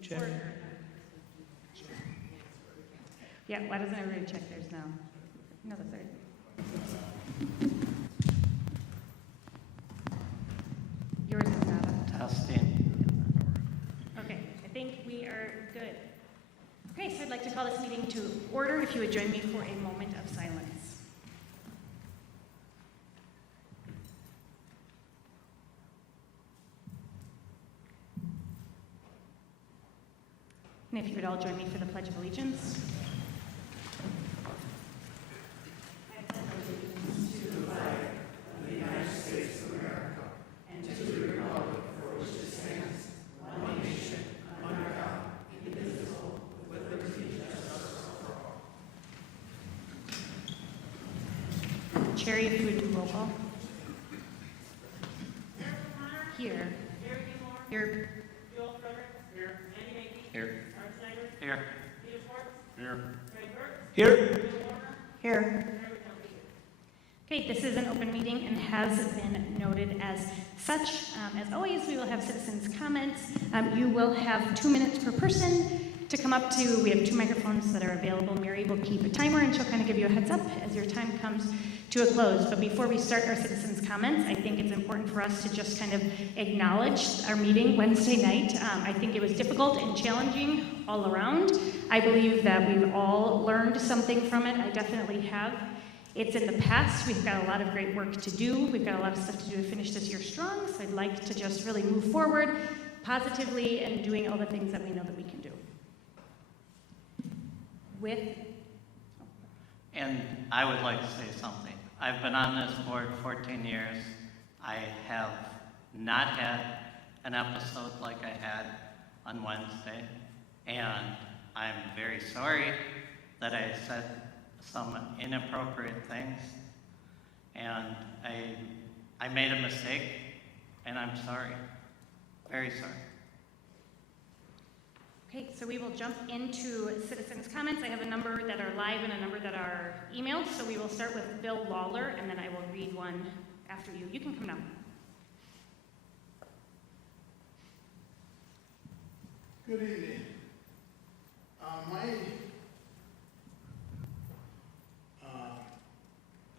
Check. Yeah, why doesn't everybody check theirs now? No, the third. Yours is not up top. Testing. Okay, I think we are good. Okay, so I'd like to call this meeting to order. If you would join me for a moment of silence. And if you would all join me for the Pledge of Allegiance. Cherry, if you would do roll call. Here. Here. Here. Here. Here. Here. Okay, this is an open meeting and has been noted as such. As always, we will have citizens' comments. You will have 2 minutes per person to come up to. We have 2 microphones that are available. Mary will keep a timer and she'll kind of give you a heads up as your time comes to a close. But before we start our citizens' comments, I think it's important for us to just kind of acknowledge our meeting Wednesday night. I think it was difficult and challenging all around. I believe that we've all learned something from it. I definitely have. It's in the past. We've got a lot of great work to do. We've got a lot of stuff to do to finish this year strong. So I'd like to just really move forward positively and doing all the things that we know that we can do. And I would like to say something. I've been on this board 14 years. I have not had an episode like I had on Wednesday. And I'm very sorry that I said some inappropriate things. And I made a mistake, and I'm sorry. Very sorry. Okay, so we will jump into citizens' comments. I have a number that are live and a number that are emailed. So we will start with Bill Lawler, and then I will read one after you. You can come now. Good evening.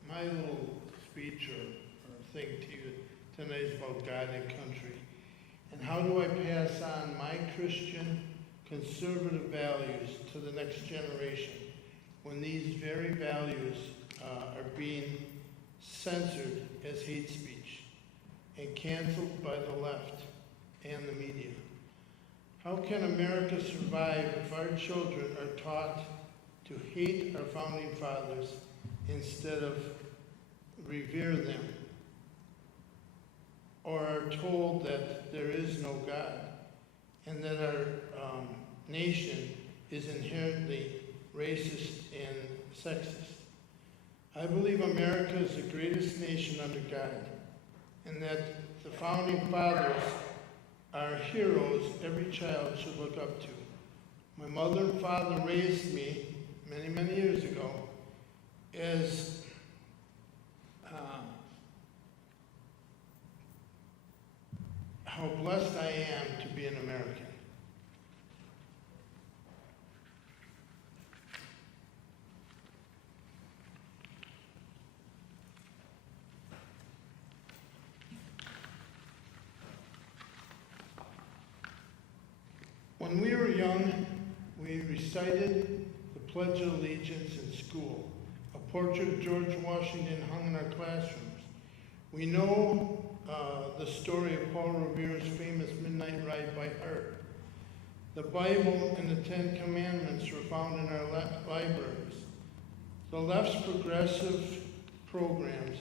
My little speech or thing to you tonight is about God and country. And how do I pass on my Christian conservative values to the next generation when these very values are being censored as hate speech and canceled by the left and the media? How can America survive if our children are taught to hate our founding fathers instead of revere them, or are told that there is no God and that our nation is inherently racist and sexist? I believe America is the greatest nation under God, and that the founding fathers are heroes every child should look up to. My mother and father raised me many, many years ago as how blessed I am to be an American. When we were young, we recited the Pledge of Allegiance in school. A portrait of George Washington hung in our classrooms. We know the story of Paul Revere's famous Midnight Ride by heart. The Bible and the 10 Commandments were found in our libraries. The left's progressive programs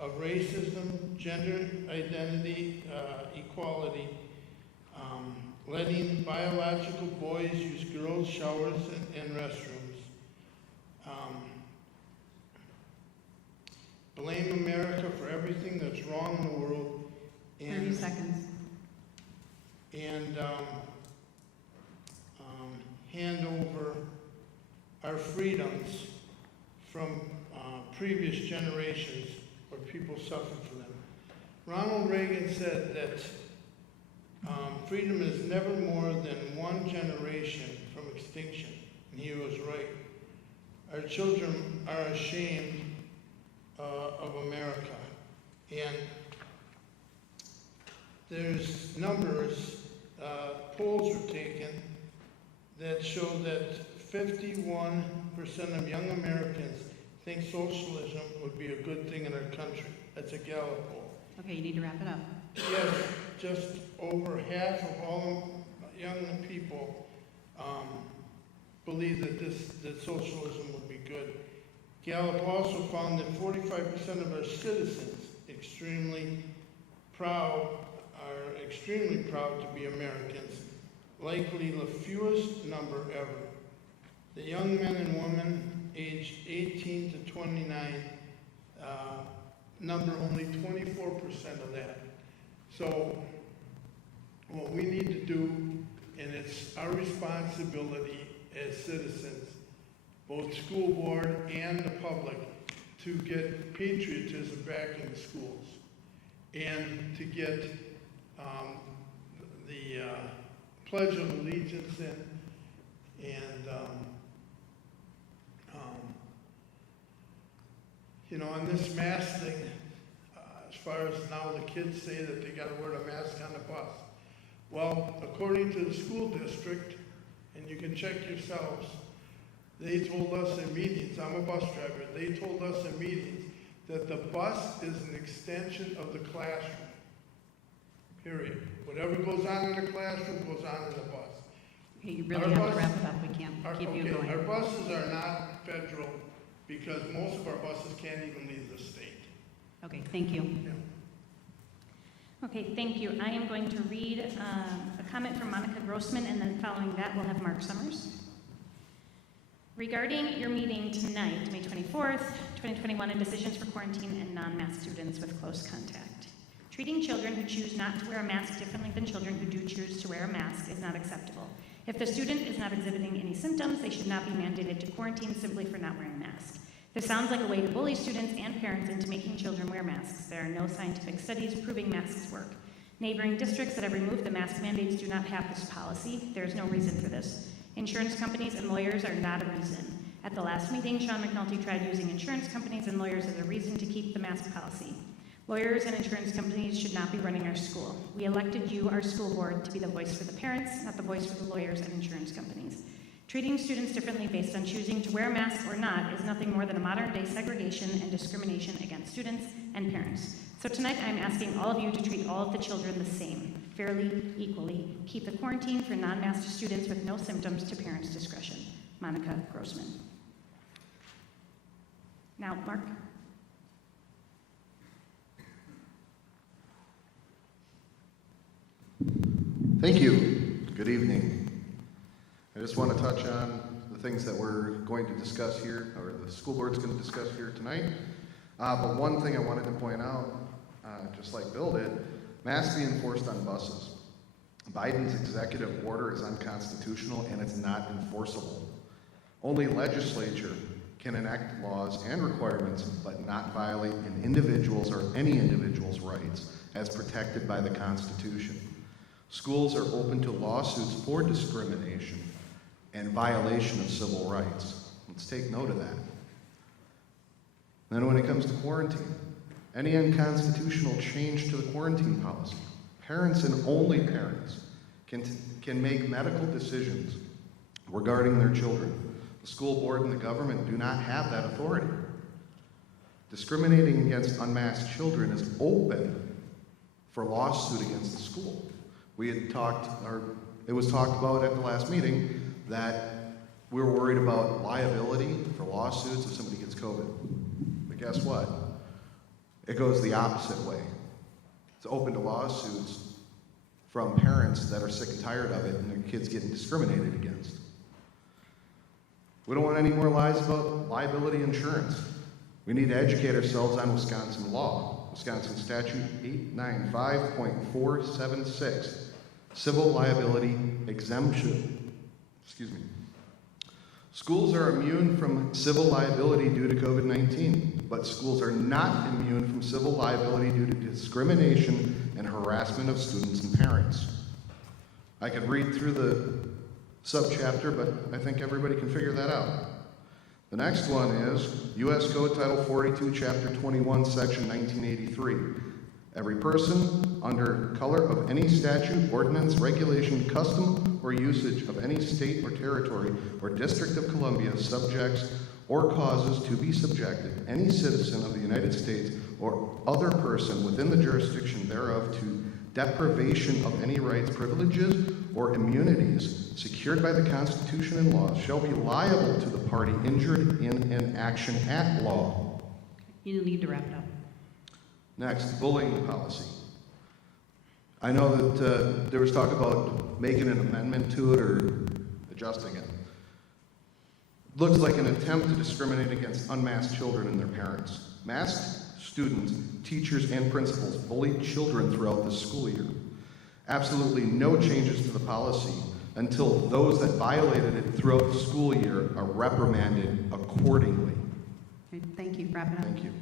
of racism, gender identity, equality, letting biological boys use girls' showers and restrooms, blame America for everything that's wrong in the world, and 30 seconds. And hand over our freedoms from previous generations where people suffered for them. Ronald Reagan said that Freedom is never more than one generation from extinction. And he was right. Our children are ashamed of America. And there's numbers, polls were taken that show that 51% of young Americans think socialism would be a good thing in our country. That's a Gallup poll. Okay, you need to wrap it up. Yes, just over half of all young people believe that socialism would be good. Gallup also found that 45% of our citizens are extremely proud to be Americans, likely the fewest number ever. The young men and women aged 18 to 29 number only 24% of that. So what we need to do, and it's our responsibility as citizens, both school board and the public, to get patriotism back in the schools and to get the Pledge of Allegiance in, and you know, on this mask thing, as far as now the kids say that they got to wear a mask on the bus. Well, according to the school district, and you can check yourselves, they told us in meetings, I'm a bus driver, they told us in meetings that the bus is an extension of the classroom, period. Whatever goes on in the classroom goes on in the bus. Okay, you really have to wrap it up. We can't keep you going. Our buses are not federal because most of our buses can't even leave the state. Okay, thank you. Yeah. Okay, thank you. I am going to read a comment from Monica Grossman, and then following that, we'll have Mark Summers. Regarding your meeting tonight, May 24th, 2021, and decisions for quarantine and non-mask students with close contact. Treating children who choose not to wear a mask differently than children who do choose to wear a mask is not acceptable. If the student is not exhibiting any symptoms, they should not be mandated to quarantine simply for not wearing a mask. This sounds like a way to bully students and parents into making children wear masks. There are no scientific studies proving masks work. Neighboring districts that have removed the mask mandates do not have this policy. There is no reason for this. Insurance companies and lawyers are not a reason. At the last meeting, Sean McNulty tried using insurance companies and lawyers as a reason to keep the mask policy. Lawyers and insurance companies should not be running our school. We elected you, our school board, to be the voice for the parents, not the voice for the lawyers and insurance companies. Treating students differently based on choosing to wear a mask or not is nothing more than a modern-day segregation and discrimination against students and parents. So tonight I'm asking all of you to treat all of the children the same, fairly, equally. Keep the quarantine for non-masked students with no symptoms to parents' discretion. Monica Grossman. Now, Mark. Thank you. Good evening. I just want to touch on the things that we're going to discuss here, or the school board's going to discuss here tonight. But one thing I wanted to point out, just like Bill did, masks being enforced on buses. Biden's executive order is unconstitutional and it's not enforceable. Only legislature can enact laws and requirements, but not violate an individual's or any individual's rights as protected by the Constitution. Schools are open to lawsuits for discrimination and violation of civil rights. Let's take note of that. Then when it comes to quarantine, any unconstitutional change to the quarantine policy, parents and only parents can make medical decisions regarding their children. The school board and the government do not have that authority. Discriminating against unmasked children is open for lawsuit against the school. We had talked, or it was talked about at the last meeting, that we were worried about liability for lawsuits if somebody gets COVID. But guess what? It goes the opposite way. It's open to lawsuits from parents that are sick and tired of it and their kids getting discriminated against. We don't want any more lies about liability insurance. We need to educate ourselves on Wisconsin law. Wisconsin Statute 895.476, civil liability exemption. Schools are immune from civil liability due to COVID-19, but schools are not immune from civil liability due to discrimination and harassment of students and parents. I could read through the subchapter, but I think everybody can figure that out. The next one is U.S. Code Title 42, Chapter 21, Section 1983. Every person under color of any statute, ordinance, regulation, custom, or usage of any state or territory or District of Columbia subjects or causes to be subjected any citizen of the United States or other person within the jurisdiction thereof to deprivation of any rights, privileges, or immunities secured by the Constitution and laws shall be liable to the party injured in an action at law. You need to wrap it up. Next, bullying policy. I know that there was talk about making an amendment to it or adjusting it. Looks like an attempt to discriminate against unmasked children and their parents. Masked students, teachers, and principals bullied children throughout the school year. Absolutely no changes to the policy until those that violated it throughout the school year are reprimanded accordingly. Okay, thank you. Wrap it up. Thank you.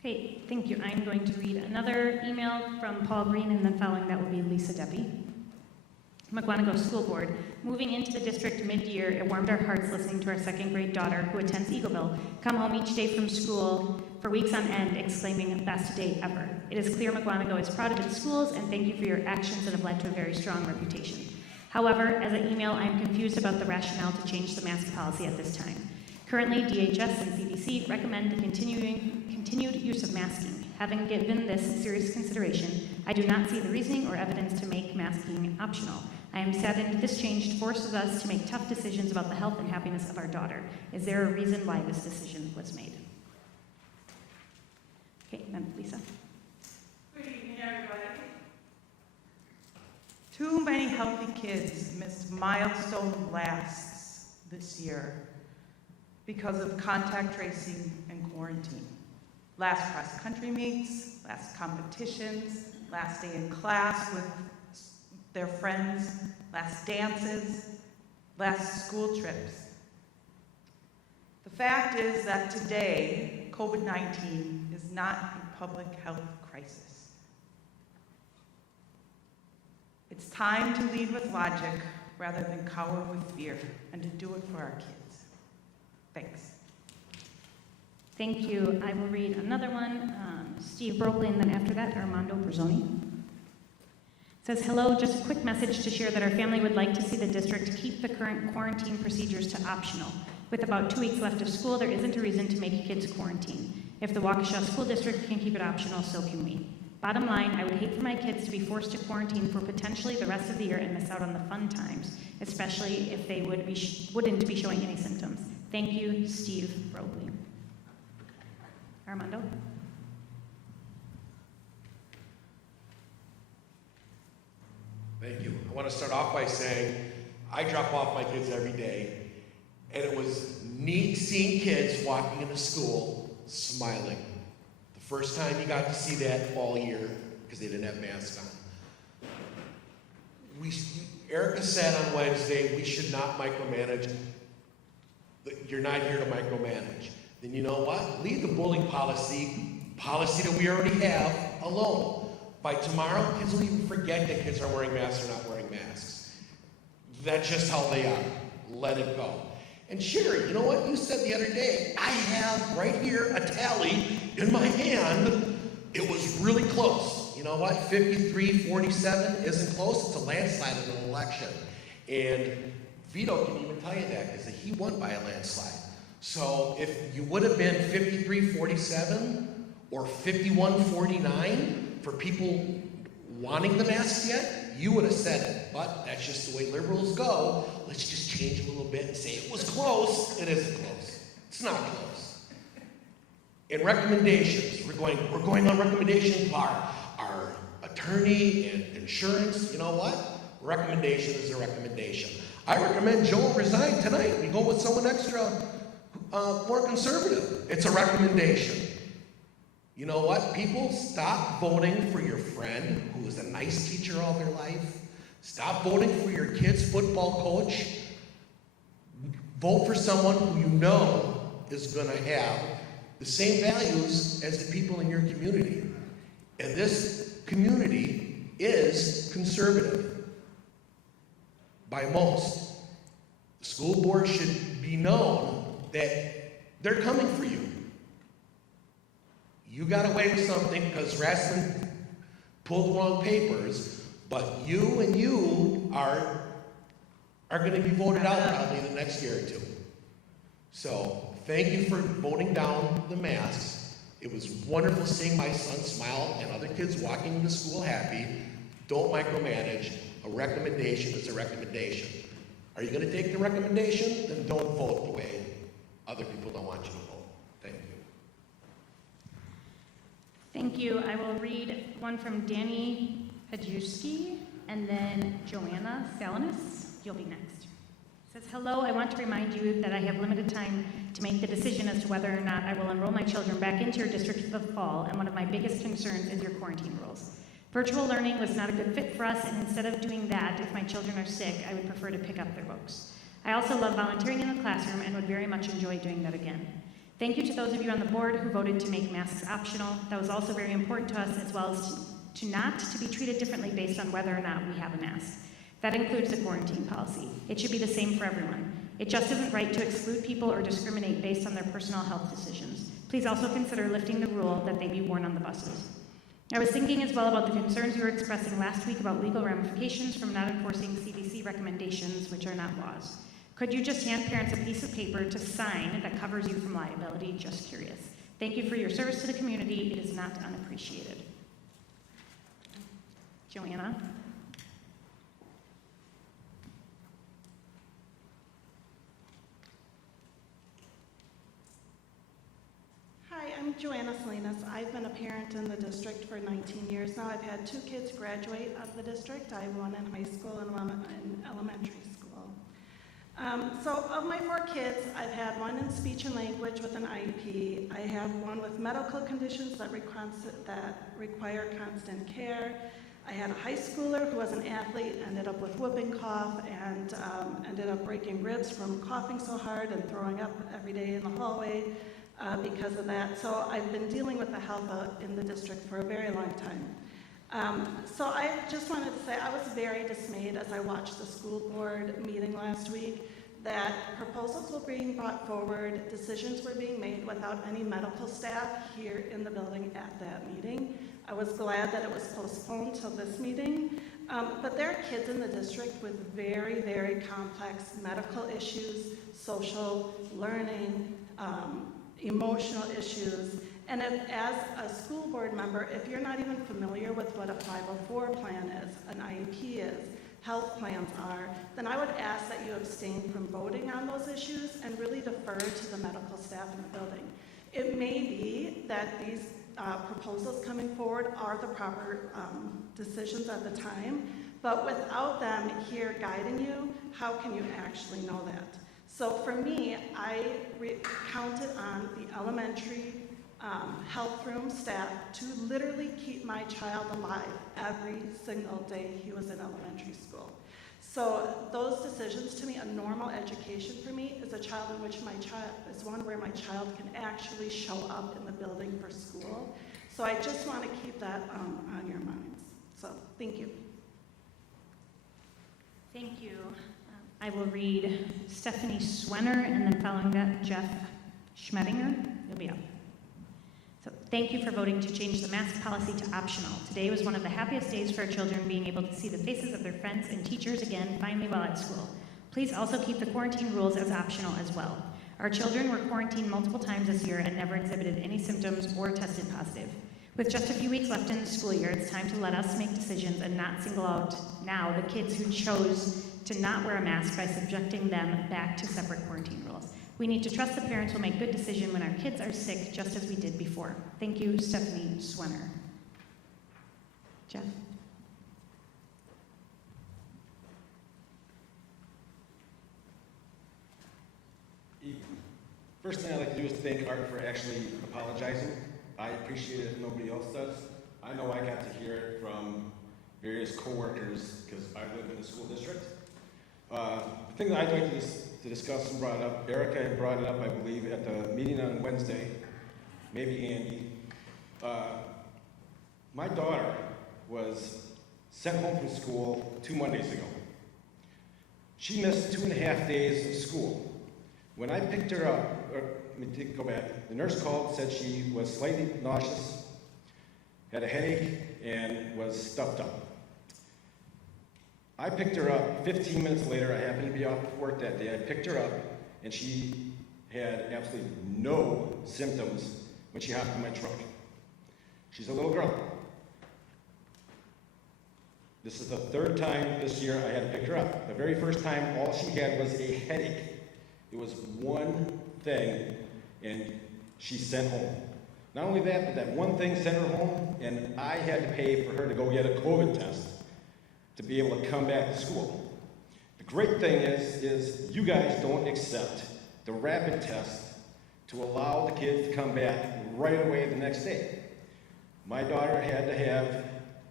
Okay, thank you. I'm going to read another email from Paul Green, and then following that will be Lisa Deppie. Mukwonago School Board. Moving into the district mid-year, it warmed our hearts listening to our second grade daughter, who attends Eagleville, come home each day from school for weeks on end, exclaiming, "Best day ever." It is clear Mukwonago is proud of its schools, and thank you for your actions that have led to a very strong reputation. However, as an email, I am confused about the rationale to change the mask policy at this time. Currently, DHS and CDC recommend the continued use of masking. Having given this serious consideration, I do not see the reasoning or evidence to make masking optional. I am saddened this change forces us to make tough decisions about the health and happiness of our daughter. Is there a reason why this decision was made? Okay, then Lisa. Good evening, everybody. Too many healthy kids missed milestone blasts this year because of contact tracing and quarantine. Last cross-country meets, last competitions, last day in class with their friends, last dances, last school trips. The fact is that today, COVID-19 is not a public health crisis. It's time to lead with logic rather than cower with fear, and to do it for our kids. Thanks. Thank you. I will read another one. Steve Brogley, and then after that, Armando Berzoni. It says, hello, just a quick message to share that our family would like to see the district keep the current quarantine procedures to optional. With about 2 weeks left of school, there isn't a reason to make kids quarantine. If the Waukesha School District can keep it optional, so can we. Bottom line, I would hate for my kids to be forced to quarantine for potentially the rest of the year and miss out on the fun times, especially if they wouldn't be showing any symptoms. Thank you, Steve Brogley. Armando? Thank you. I want to start off by saying I drop off my kids every day, and it was neat seeing kids walking into school smiling. The first time you got to see that all year because they didn't have masks on. Erica said on Wednesday we should not micromanage. You're not here to micromanage. Then you know what? Leave the bullying policy that we already have alone. By tomorrow, kids will even forget that kids are wearing masks or not wearing masks. That's just how they are. Let it go. And Sherry, you know what? You said the other day, I have right here a tally in my hand. It was really close. You know what? 53-47 isn't close. It's a landslide in an election. And Vito can even tell you that because he won by a landslide. So if you would have been 53-47 or 51-49 for people wanting the masks yet, you would have said it. But that's just the way liberals go. Let's just change it a little bit and say it was close. It isn't close. It's not close. In recommendations, we're going on recommendations of our attorney and insurance. You know what? Recommendation is a recommendation. I recommend Joel resign tonight and go with someone extra, more conservative. It's a recommendation. You know what? People, stop voting for your friend who is a nice teacher all their life. Stop voting for your kid's football coach. Vote for someone who you know is going to have the same values as the people in your community. And this community is conservative. by most. The school board should be known that they're coming for you. You got away with something because Harassment pulled the wrong papers, but you are going to be voted out probably in the next year or two. So thank you for voting down the masks. It was wonderful seeing my son smile and other kids walking into school happy. Don't micromanage. A recommendation is a recommendation. Are you going to take the recommendation? Then don't vote the way other people don't want you to vote. Thank you. Thank you. I will read one from Danny Pajewski and then Joanna Salinas. You'll be next. It says, hello, I want to remind you that I have limited time to make the decision as to whether or not I will enroll my children back into your district for the fall, and one of my biggest concerns is your quarantine rules. Virtual learning was not a good fit for us, and instead of doing that, if my children are sick, I would prefer to pick up their books. I also love volunteering in the classroom and would very much enjoy doing that again. Thank you to those of you on the board who voted to make masks optional. That was also very important to us, as well as to not to be treated differently based on whether or not we have a mask. That includes the quarantine policy. It should be the same for everyone. It just isn't right to exclude people or discriminate based on their personal health decisions. Please also consider lifting the rule that they be worn on the buses. I was thinking as well about the concerns you were expressing last week about legal ramifications from not enforcing CDC recommendations, which are not laws. Could you just hand parents a piece of paper to sign that covers you from liability? Just curious. Thank you for your service to the community. It is not unappreciated. Joanna? Hi, I'm Joanna Salinas. I've been a parent in the district for 19 years now. I've had 2 kids graduate out of the district. I have one in high school and one in elementary school. So of my 4 kids, I've had one in speech and language with an IEP. I have one with medical conditions that require constant care. I had a high schooler who was an athlete, ended up with whooping cough, and ended up breaking ribs from coughing so hard and throwing up every day in the hallway. Because of that. So I've been dealing with the health in the district for a very long time. So I just wanted to say I was very dismayed as I watched the school board meeting last week that proposals were being brought forward, decisions were being made without any medical staff here in the building at that meeting. I was glad that it was postponed till this meeting, but there are kids in the district with very, very complex medical issues, social, learning, emotional issues, and as a school board member, if you're not even familiar with what a 504 plan is, an IEP is, health plans are, then I would ask that you abstain from voting on those issues and really defer to the medical staff in the building. It may be that these proposals coming forward are the proper decisions at the time, but without them here guiding you, how can you actually know that? So for me, I counted on the elementary health room staff to literally keep my child alive every single day he was in elementary school. So those decisions, to me, a normal education for me is a child in which is one where my child can actually show up in the building for school. So I just want to keep that on your minds. So thank you. Thank you. I will read Stephanie Swenner, and then following that, Jeff Schmedinger. You'll be up. So thank you for voting to change the mask policy to optional. Today was one of the happiest days for our children, being able to see the faces of their friends and teachers again, finally while at school. Please also keep the quarantine rules as optional as well. Our children were quarantined multiple times this year and never exhibited any symptoms or tested positive. With just a few weeks left in the school year, it's time to let us make decisions and not single out now the kids who chose to not wear a mask by subjecting them back to separate quarantine rules. We need to trust the parents will make good decisions when our kids are sick, just as we did before. Thank you, Stephanie Swenner. Jeff? First thing I'd like to do is thank Art for actually apologizing. I appreciate it if nobody else does. I know I got to hear it from various coworkers because I live in the school district. The thing that I'd like to discuss and brought up, Erica had brought it up, I believe, at the meeting on Wednesday, maybe Andy. My daughter was sent home from school 2 Mondays ago. She missed 2.5 days of school. When I picked her up, go back, the nurse called, said she was slightly nauseous, had a headache, and was stuffed up. I picked her up 15 minutes later. I happened to be off work that day. I picked her up, and she had absolutely no symptoms when she hopped in my truck. She's a little girl. This is the third time this year I had to pick her up. The very first time, all she had was a headache. It was one thing, and she sent home. Not only that, but that one thing sent her home, and I had to pay for her to go get a COVID test to be able to come back to school. The great thing is you guys don't accept the rapid test to allow the kids to come back right away the next day. My daughter had to have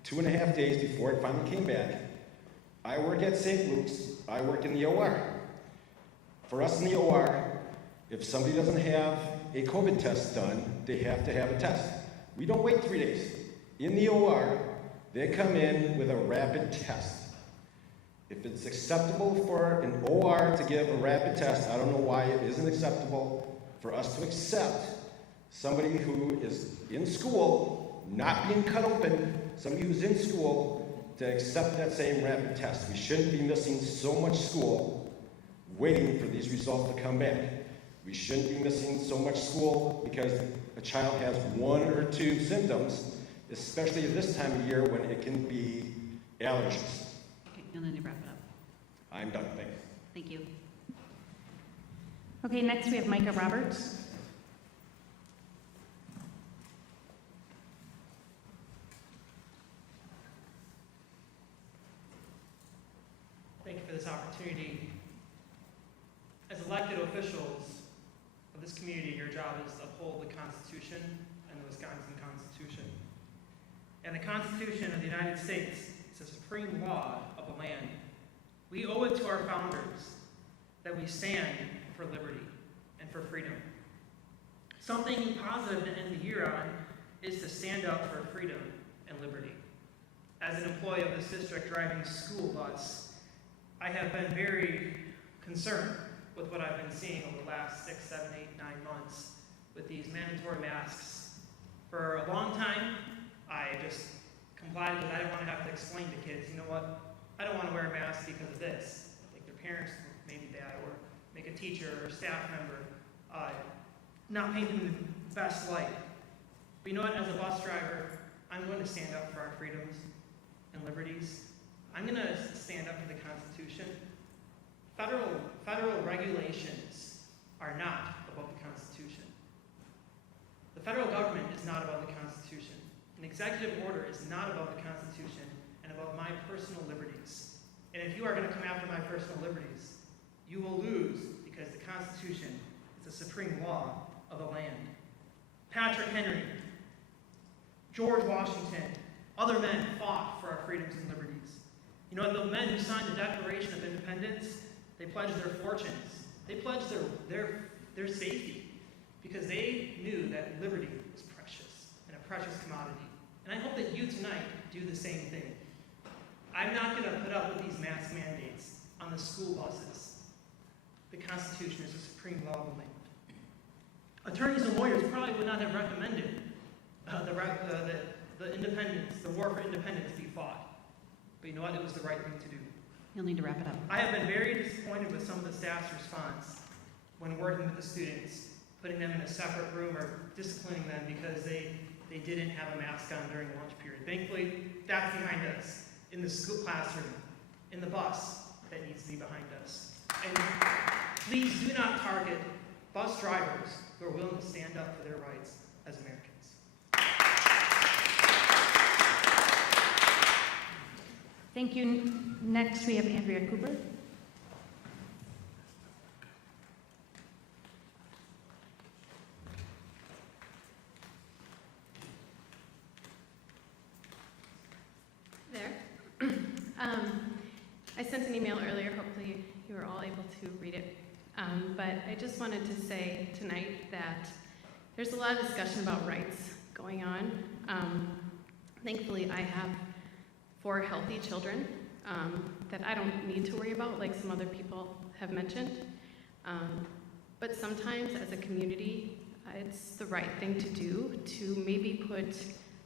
2.5 days before it finally came back. I work at St. Luke's. I work in the OR. For us in the OR, if somebody doesn't have a COVID test done, they have to have a test. We don't wait 3 days. In the OR, they come in with a rapid test. If it's acceptable for an OR to give a rapid test, I don't know why it isn't acceptable for us to accept somebody who is in school, not being cut open, somebody who's in school, to accept that same rapid test. We shouldn't be missing so much school waiting for these results to come back. We shouldn't be missing so much school because a child has 1 or 2 symptoms, especially at this time of year when it can be allergies. Okay, you'll need to wrap it up. I'm done, thanks. Thank you. Okay, next we have Micah Roberts. Thank you for this opportunity. As elected officials of this community, your job is to uphold the Constitution and the Wisconsin Constitution. And the Constitution of the United States is the supreme law of the land. We owe it to our founders that we stand for liberty and for freedom. Something positive to end the year on is to stand up for freedom and liberty. As an employee of this district driving a school bus, I have been very concerned with what I've been seeing over the last 6, 7, 8, 9 months with these mandatory masks. For a long time, I just complied because I didn't want to have to explain to kids, you know what, I don't want to wear a mask because of this. I think their parents may be bad, or make a teacher or staff member not paint them in the best light. But you know what, as a bus driver, I'm going to stand up for our freedoms and liberties. I'm going to stand up for the Constitution. Federal regulations are not above the Constitution. The federal government is not above the Constitution. An executive order is not above the Constitution and above my personal liberties. And if you are going to come after my personal liberties, you will lose because the Constitution is the supreme law of the land. Patrick Henry, George Washington, other men fought for our freedoms and liberties. You know, the men who signed the Declaration of Independence, they pledged their fortunes. They pledged their safety because they knew that liberty was precious and a precious commodity. And I hope that you tonight do the same thing. I'm not going to put up with these mask mandates on the school buses. The Constitution is the supreme law of the land. Attorneys and lawyers probably would not have recommended the independence, the war for independence be fought. But you know what? It was the right thing to do. You'll need to wrap it up. I have been very disappointed with some of the staff's response when working with the students, putting them in a separate room or disciplining them because they didn't have a mask on during the lunch period. Thankfully, that's behind us, in the school classroom, in the bus that needs to be behind us. And please do not target bus drivers who are willing to stand up for their rights as Americans. Thank you. Next, we have Andrea Cooper. There. I sent an email earlier. Hopefully you were all able to read it. But I just wanted to say tonight that there's a lot of discussion about rights going on. Thankfully, I have 4 healthy children, that I don't need to worry about, like some other people have mentioned. But sometimes as a community, it's the right thing to do to maybe put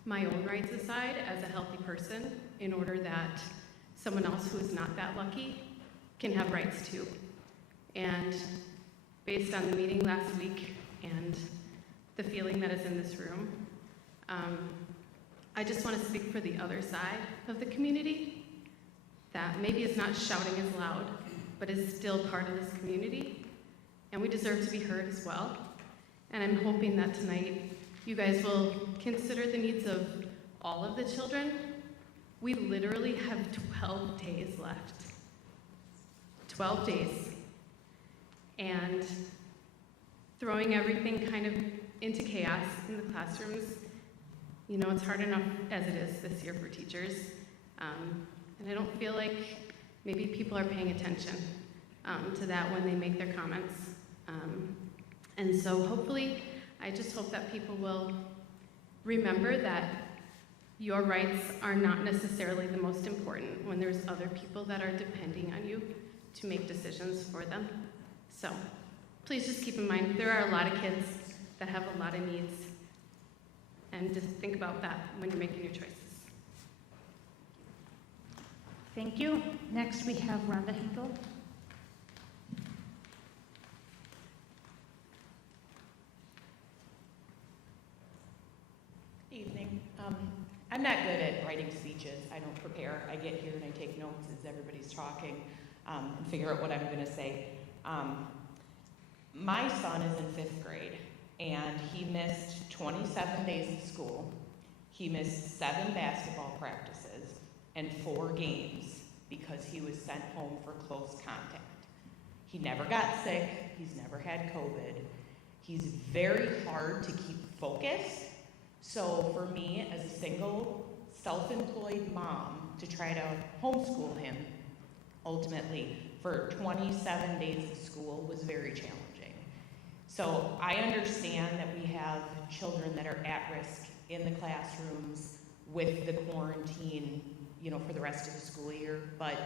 my own rights aside as a healthy person in order that someone else who is not that lucky can have rights too. And based on the meeting last week and the feeling that is in this room, I just want to speak for the other side of the community that maybe is not shouting as loud, but is still part of this community. And we deserve to be heard as well. And I'm hoping that tonight you guys will consider the needs of all of the children. We literally have 12 days left. 12 days. And throwing everything kind of into chaos in the classrooms, you know, it's hard enough as it is this year for teachers. And I don't feel like maybe people are paying attention to that when they make their comments. And so hopefully, I just hope that people will remember that your rights are not necessarily the most important when there's other people that are depending on you to make decisions for them. So please just keep in mind, there are a lot of kids that have a lot of needs. And just think about that when you're making your choices. Thank you. Next, we have Rhonda Hinkle. Evening. I'm not good at writing speeches. I don't prepare. I get here and I take notes as everybody's talking and figure out what I'm going to say. My son is in 5th grade and he missed 27 days of school. He missed 7 basketball practices and 4 games because he was sent home for close contact. He never got sick. He's never had COVID. He's very hard to keep focused. So for me, as a single, self-employed mom, to try to homeschool him, ultimately, for 27 days of school was very challenging. So I understand that we have children that are at risk in the classrooms with the quarantine, you know, for the rest of the school year, but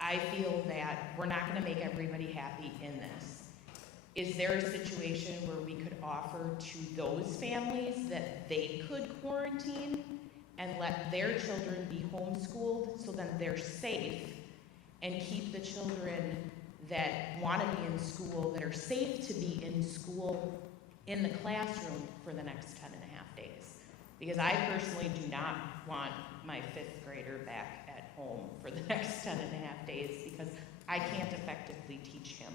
I feel that we're not going to make everybody happy in this. Is there a situation where we could offer to those families that they could quarantine and let their children be homeschooled so then they're safe, and keep the children that want to be in school, that are safe to be in school, in the classroom for the next 10 and a half days? Because I personally do not want my 5th grader back at home for the next 10 and a half days because I can't effectively teach him.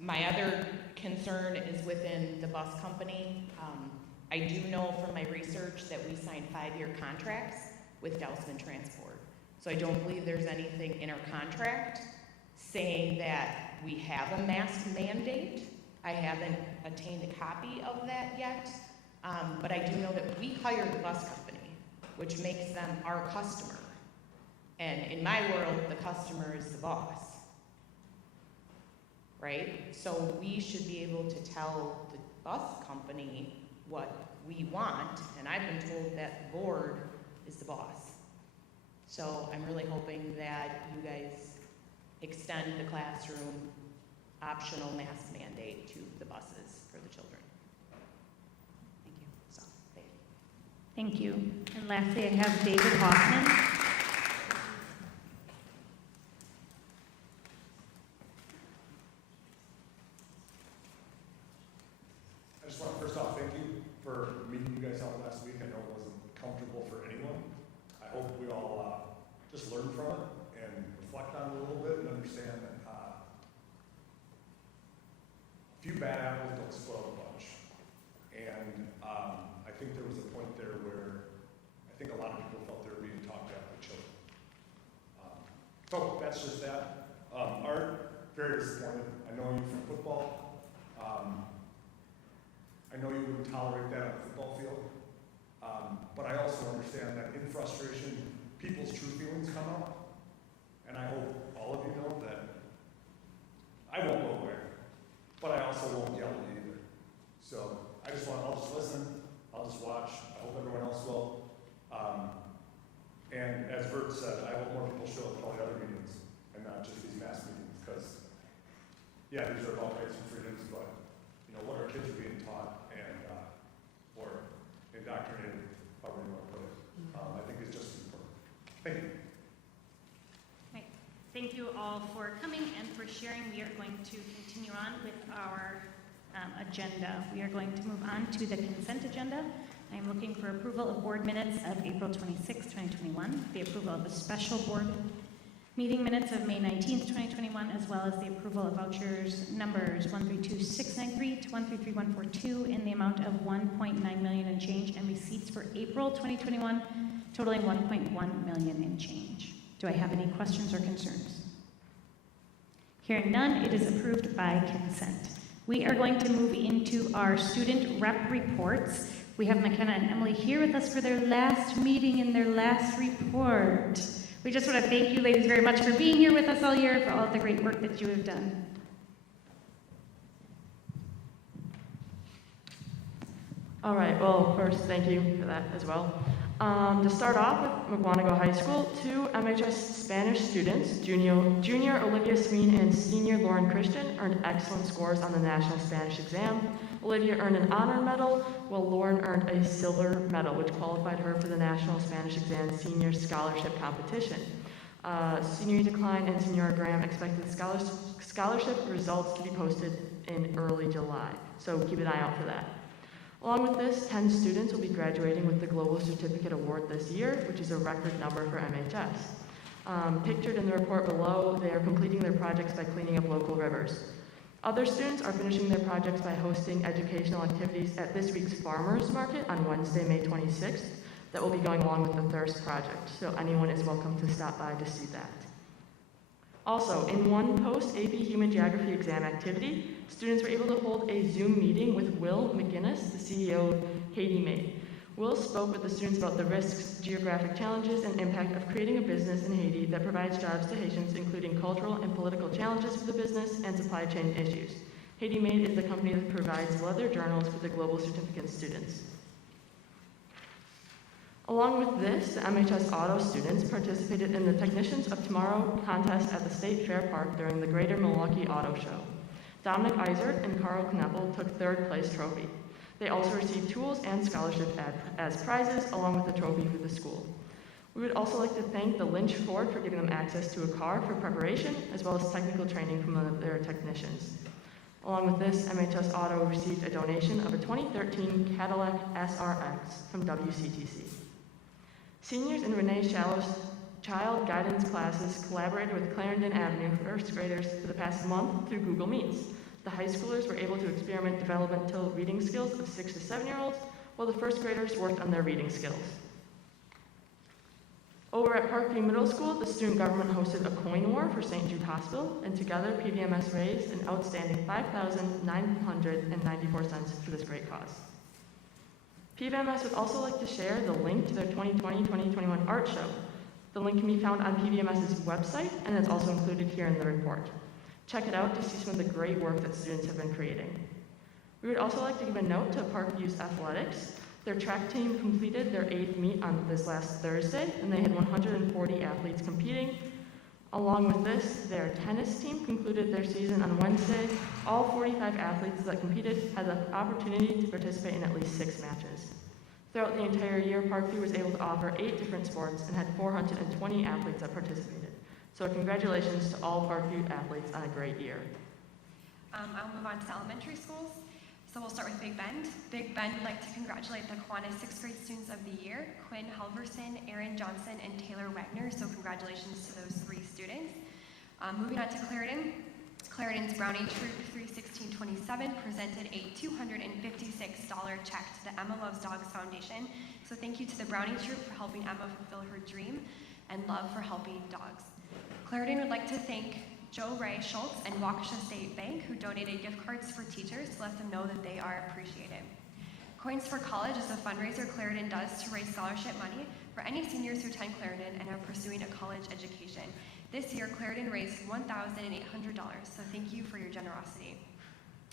My other concern is within the bus company. I do know from my research that we signed 5-year contracts with Dousman Transport. So I don't believe there's anything in our contract saying that we have a mask mandate. I haven't obtained a copy of that yet, but I do know that we hire the bus company, which makes them our customer. And in my world, the customer is the boss. Right? So we should be able to tell the bus company what we want, and I've been told that the board is the boss. So I'm really hoping that you guys extend the classroom optional mask mandate to the buses for the children. Thank you. So, thank you. Thank you. And lastly, I have David Hoffman. I just want to first off thank you for meeting you guys out last week. I know it wasn't comfortable for anyone. I hope we all just learn from it and reflect on it a little bit and understand that a few bad apples don't spoil a bunch. And I think there was a point there where I think a lot of people felt they were being talked at by children. So that's just that. Art, very disappointed. I know you from football. I know you wouldn't tolerate that on a football field, but I also understand that in frustration, people's true feelings come out, and I hope all of you know that I won't go away, but I also won't yell at you either. So I'll just listen, I'll just watch, I hope everyone else will, And as Bert said, I hope more people show up to all the other meetings and not just these mass meetings, because, yeah, these are about rights and freedoms, but, you know, what our kids are being taught and, or indoctrinated, however you want to put it, I think is just as important. Thank you. Right. Thank you all for coming and for sharing. We are going to continue on with our agenda. We are going to move on to the consent agenda. I am looking for approval of board minutes of April 26, 2021, the approval of the special board meeting minutes of May 19th, 2021, as well as the approval of vouchers numbers 132693 to 133142 in the amount of $1.9 million and change, and receipts for April 2021 totaling $1.1 million and change. Do I have any questions or concerns? Hearing none, it is approved by consent. We are going to move into our student rep reports. We have McKenna and Emily here with us for their last meeting and their last report. We just want to thank you ladies very much for being here with us all year, for all of the great work that you have done. All right, well, first, thank you for that as well. To start off with Mukwonago High School, 2 MHS Spanish students, junior Olivia Sween and senior Lauren Christian, earned excellent scores on the National Spanish exam. Olivia earned an honor medal, while Lauren earned a silver medal, which qualified her for the National Spanish Exam Senior Scholarship Competition. Senior Decline and Senora Graham expect the scholarship results to be posted in early July, so keep an eye out for that. Along with this, 10 students will be graduating with the Global Certificate Award this year, which is a record number for MHS. Pictured in the report below, they are completing their projects by cleaning up local rivers. Other students are finishing their projects by hosting educational activities at this week's Farmers Market on Wednesday, May 26th, that will be going along with the Thirst Project, so anyone is welcome to stop by to see that. Also, in one post-AP Human Geography exam activity, students were able to hold a Zoom meeting with Will McGinnis, the CEO of Haiti Made. Will spoke with the students about the risks, geographic challenges, and impact of creating a business in Haiti that provides jobs to Haitians, including cultural and political challenges for the business and supply chain issues. Haiti Made is the company that provides leather journals for the Global Certificate students. Along with this, the MHS Auto students participated in the Technicians of Tomorrow contest at the State Fair Park during the Greater Milwaukee Auto Show. Dominic Eisert and Carl Kneppel took 3rd place trophy. They also received tools and scholarships as prizes, along with a trophy for the school. We would also like to thank the Lynch Ford for giving them access to a car for preparation, as well as technical training from one of their technicians. Along with this, MHS Auto received a donation of a 2013 Cadillac SRX from WCTC. Seniors in Renee Shallow's child guidance classes collaborated with Clarendon Avenue first graders for the past month through Google Meets. The high schoolers were able to experiment developmental reading skills of 6 to 7-year-olds, while the first graders worked on their reading skills. Over at Parkview Middle School, the student government hosted a coin war for St. Jude Hospital, and together PVMS raised an outstanding $5,994 for this great cause. PVMS would also like to share the link to their 2020-2021 art show. The link can be found on PVMS's website, and it's also included here in the report. Check it out to see some of the great work that students have been creating. We would also like to give a note to Parkview's athletics. Their track team completed their 8th meet on this last Thursday, and they had 140 athletes competing. Along with this, their tennis team concluded their season on Wednesday. All 45 athletes that competed had the opportunity to participate in at least 6 matches. Throughout the entire year, Parkview was able to offer 8 different sports and had 420 athletes that participated. So congratulations to all Parkview athletes on a great year. I'll move on to the elementary schools. So we'll start with Big Bend. Big Bend would like to congratulate the Kiwanis 6th grade students of the year, Quinn Halverson, Aaron Johnson, and Taylor Wagner. So congratulations to those 3 students. Moving on to Clarendon. Clarendon's Brownie Troop 31627 presented a $256 check to the Emma Loves Dogs Foundation. So thank you to the Brownie Troop for helping Emma fulfill her dream, and Love for helping dogs. Clarendon would like to thank Joe Ray Schultz and Waukesha State Bank, who donated gift cards for teachers to let them know that they are appreciated. Coins for College is a fundraiser Clarendon does to raise scholarship money for any seniors who attend Clarendon and are pursuing a college education. This year, Clarendon raised $1,800, so thank you for your generosity.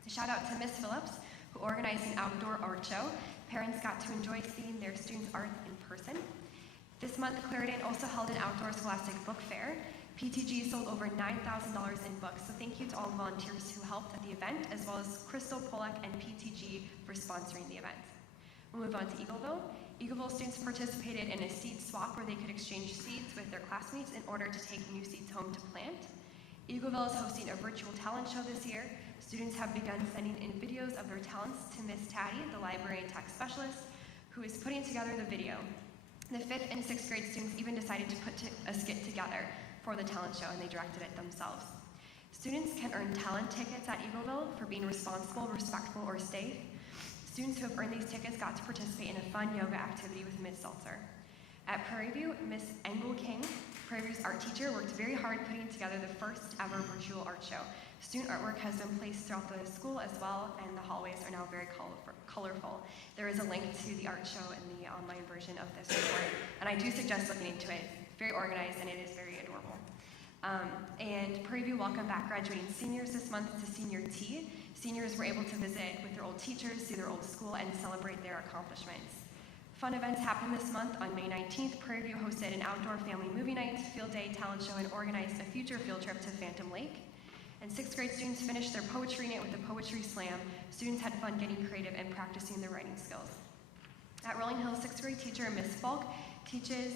A shout out to Miss Phillips, who organized an outdoor art show. Parents got to enjoy seeing their students' art in person. This month, Clarendon also held an outdoor scholastic book fair. PTG sold over $9,000 in books, so thank you to all the volunteers who helped at the event, as well as Crystal Polak and PTG for sponsoring the event. We'll move on to Eagleville. Eagleville students participated in a seed swap where they could exchange seeds with their classmates in order to take new seeds home to plant. Eagleville is hosting a virtual talent show this year. Students have begun sending in videos of their talents to Miss Taddy, the library and tech specialist, who is putting together the video. The 5th and 6th grade students even decided to put a skit together for the talent show, and they directed it themselves. Students can earn talent tickets at Eagleville for being responsible, respectful, or safe. Students who have earned these tickets got to participate in a fun yoga activity with Ms. Seltzer. At Prairie View, Ms. Engel King, Prairie View's art teacher, worked very hard putting together the first ever virtual art show. Student artwork has been placed throughout the school as well, and the hallways are now very colorful. There is a link to the art show in the online version of this report, and I do suggest looking into it. It's very organized and it is very adorable. And Prairie View welcomed back graduating seniors this month to Senior Tea. Seniors were able to visit with their old teachers, see their old school, and celebrate their accomplishments. Fun events happened this month. On May 19th, Prairie View hosted an outdoor family movie night, field day, talent show, and organized a future field trip to Phantom Lake. And 6th grade students finished their poetry night with a poetry slam. Students had fun getting creative and practicing their writing skills. At Rolling Hills, 6th grade teacher Ms. Falk teaches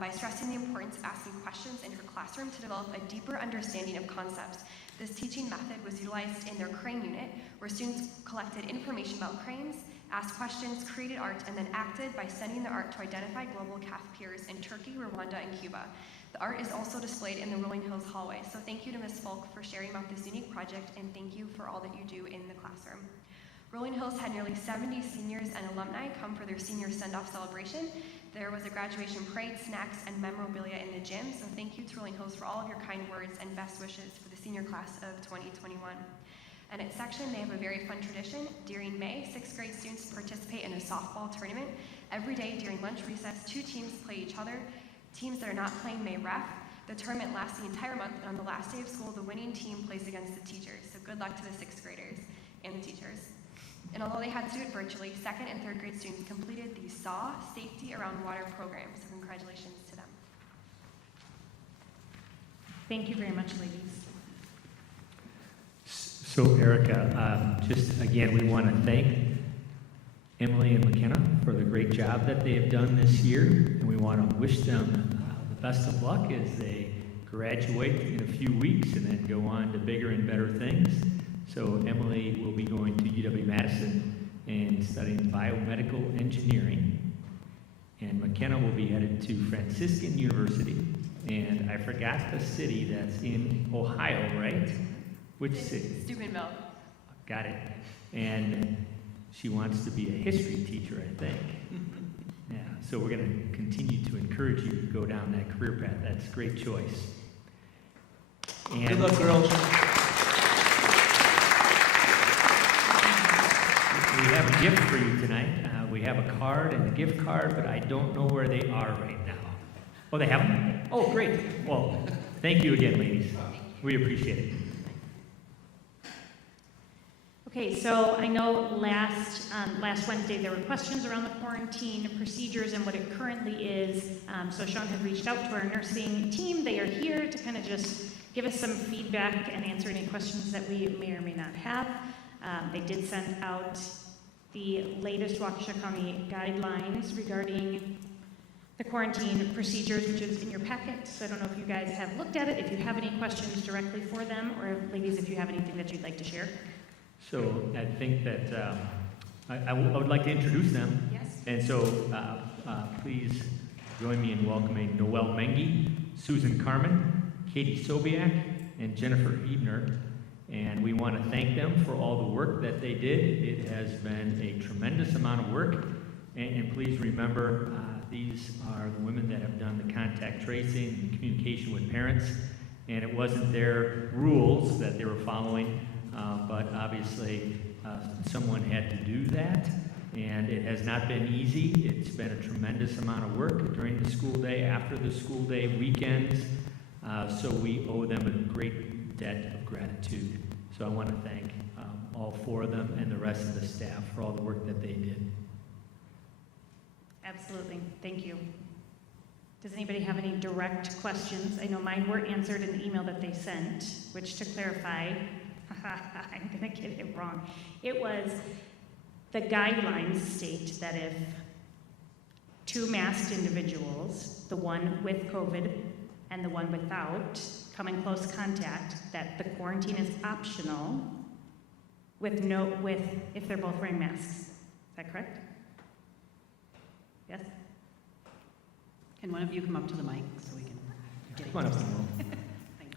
by stressing the importance of asking questions in her classroom to develop a deeper understanding of concepts. This teaching method was utilized in their crane unit, where students collected information about cranes, asked questions, created art, and then acted by sending the art to identify global CAF peers in Turkey, Rwanda, and Cuba. The art is also displayed in the Rolling Hills hallway, so thank you to Ms. Falk for sharing about this unique project, and thank you for all that you do in the classroom. Rolling Hills had nearly 70 seniors and alumni come for their senior send-off celebration. There was a graduation parade, snacks, and memorabilia in the gym, so thank you to Rolling Hills for all of your kind words and best wishes for the senior class of 2021. And at Section, they have a very fun tradition. During May, 6th grade students participate in a softball tournament. Every day during lunch recess, 2 teams play each other. Teams that are not playing may ref. The tournament lasts the entire month, and on the last day of school, the winning team plays against the teachers. So good luck to the 6th graders and the teachers. And although they had to do it virtually, 2nd and 3rd grade students completed the SAW Safety Around Water program. So congratulations to them. Thank you very much, ladies. So Erica, just again, we want to thank Emily and McKenna for the great job that they have done this year, and we want to wish them the best of luck as they graduate in a few weeks and then go on to bigger and better things. So Emily will be going to UW-Madison and studying biomedical engineering, and McKenna will be headed to Franciscan University, and I forgot the city that's in Ohio, right? Which city? Steubenville. Got it. And she wants to be a history teacher, I think. Yeah, so we're going to continue to encourage you to go down that career path. That's a great choice. And Good luck, girls. We have a gift for you tonight. We have a card and a gift card, but I don't know where they are right now. Oh, they have them? Oh, great. Well, thank you again, ladies. We appreciate it. Okay, so I know last Wednesday there were questions around the quarantine procedures and what it currently is. So Sean had reached out to our nursing team. They are here to kind of just give us some feedback and answer any questions that we may or may not have. They did send out the latest Waukesha County guidelines regarding the quarantine procedures, which is in your packet. So I don't know if you guys have looked at it, if you have any questions directly for them, or ladies, if you have anything that you'd like to share. So I think that I would like to introduce them. Yes. And so please join me in welcoming Noelle Mengi, Susan Carmen, Katie Sobiak, and Jennifer Ebner. And we want to thank them for all the work that they did. It has been a tremendous amount of work. And please remember, these are the women that have done the contact tracing and communication with parents. And it wasn't their rules that they were following. But obviously, someone had to do that, and it has not been easy. It's been a tremendous amount of work during the school day, after the school day, weekends, so we owe them a great debt of gratitude. So I want to thank all 4 of them and the rest of the staff for all the work that they did. Absolutely. Thank you. Does anybody have any direct questions? I know mine were answered in the email that they sent, which, to clarify, I'm going to get it wrong. It was, the guidelines state that if two masked individuals, the one with COVID and the one without, come in close contact, that the quarantine is optional if they're both wearing masks. Is that correct? Yes? Can one of you come up to the mic so we can get it? Come on up, Monroe. Thanks.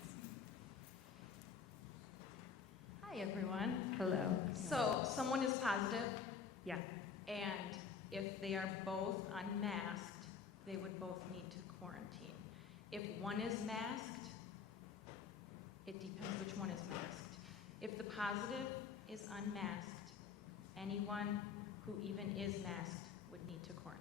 Hi, everyone. Hello. So, someone is positive, Yeah. and if they are both unmasked, they would both need to quarantine. If one is masked, it depends which one is masked. If the positive is unmasked, anyone who even is masked would need to quarantine.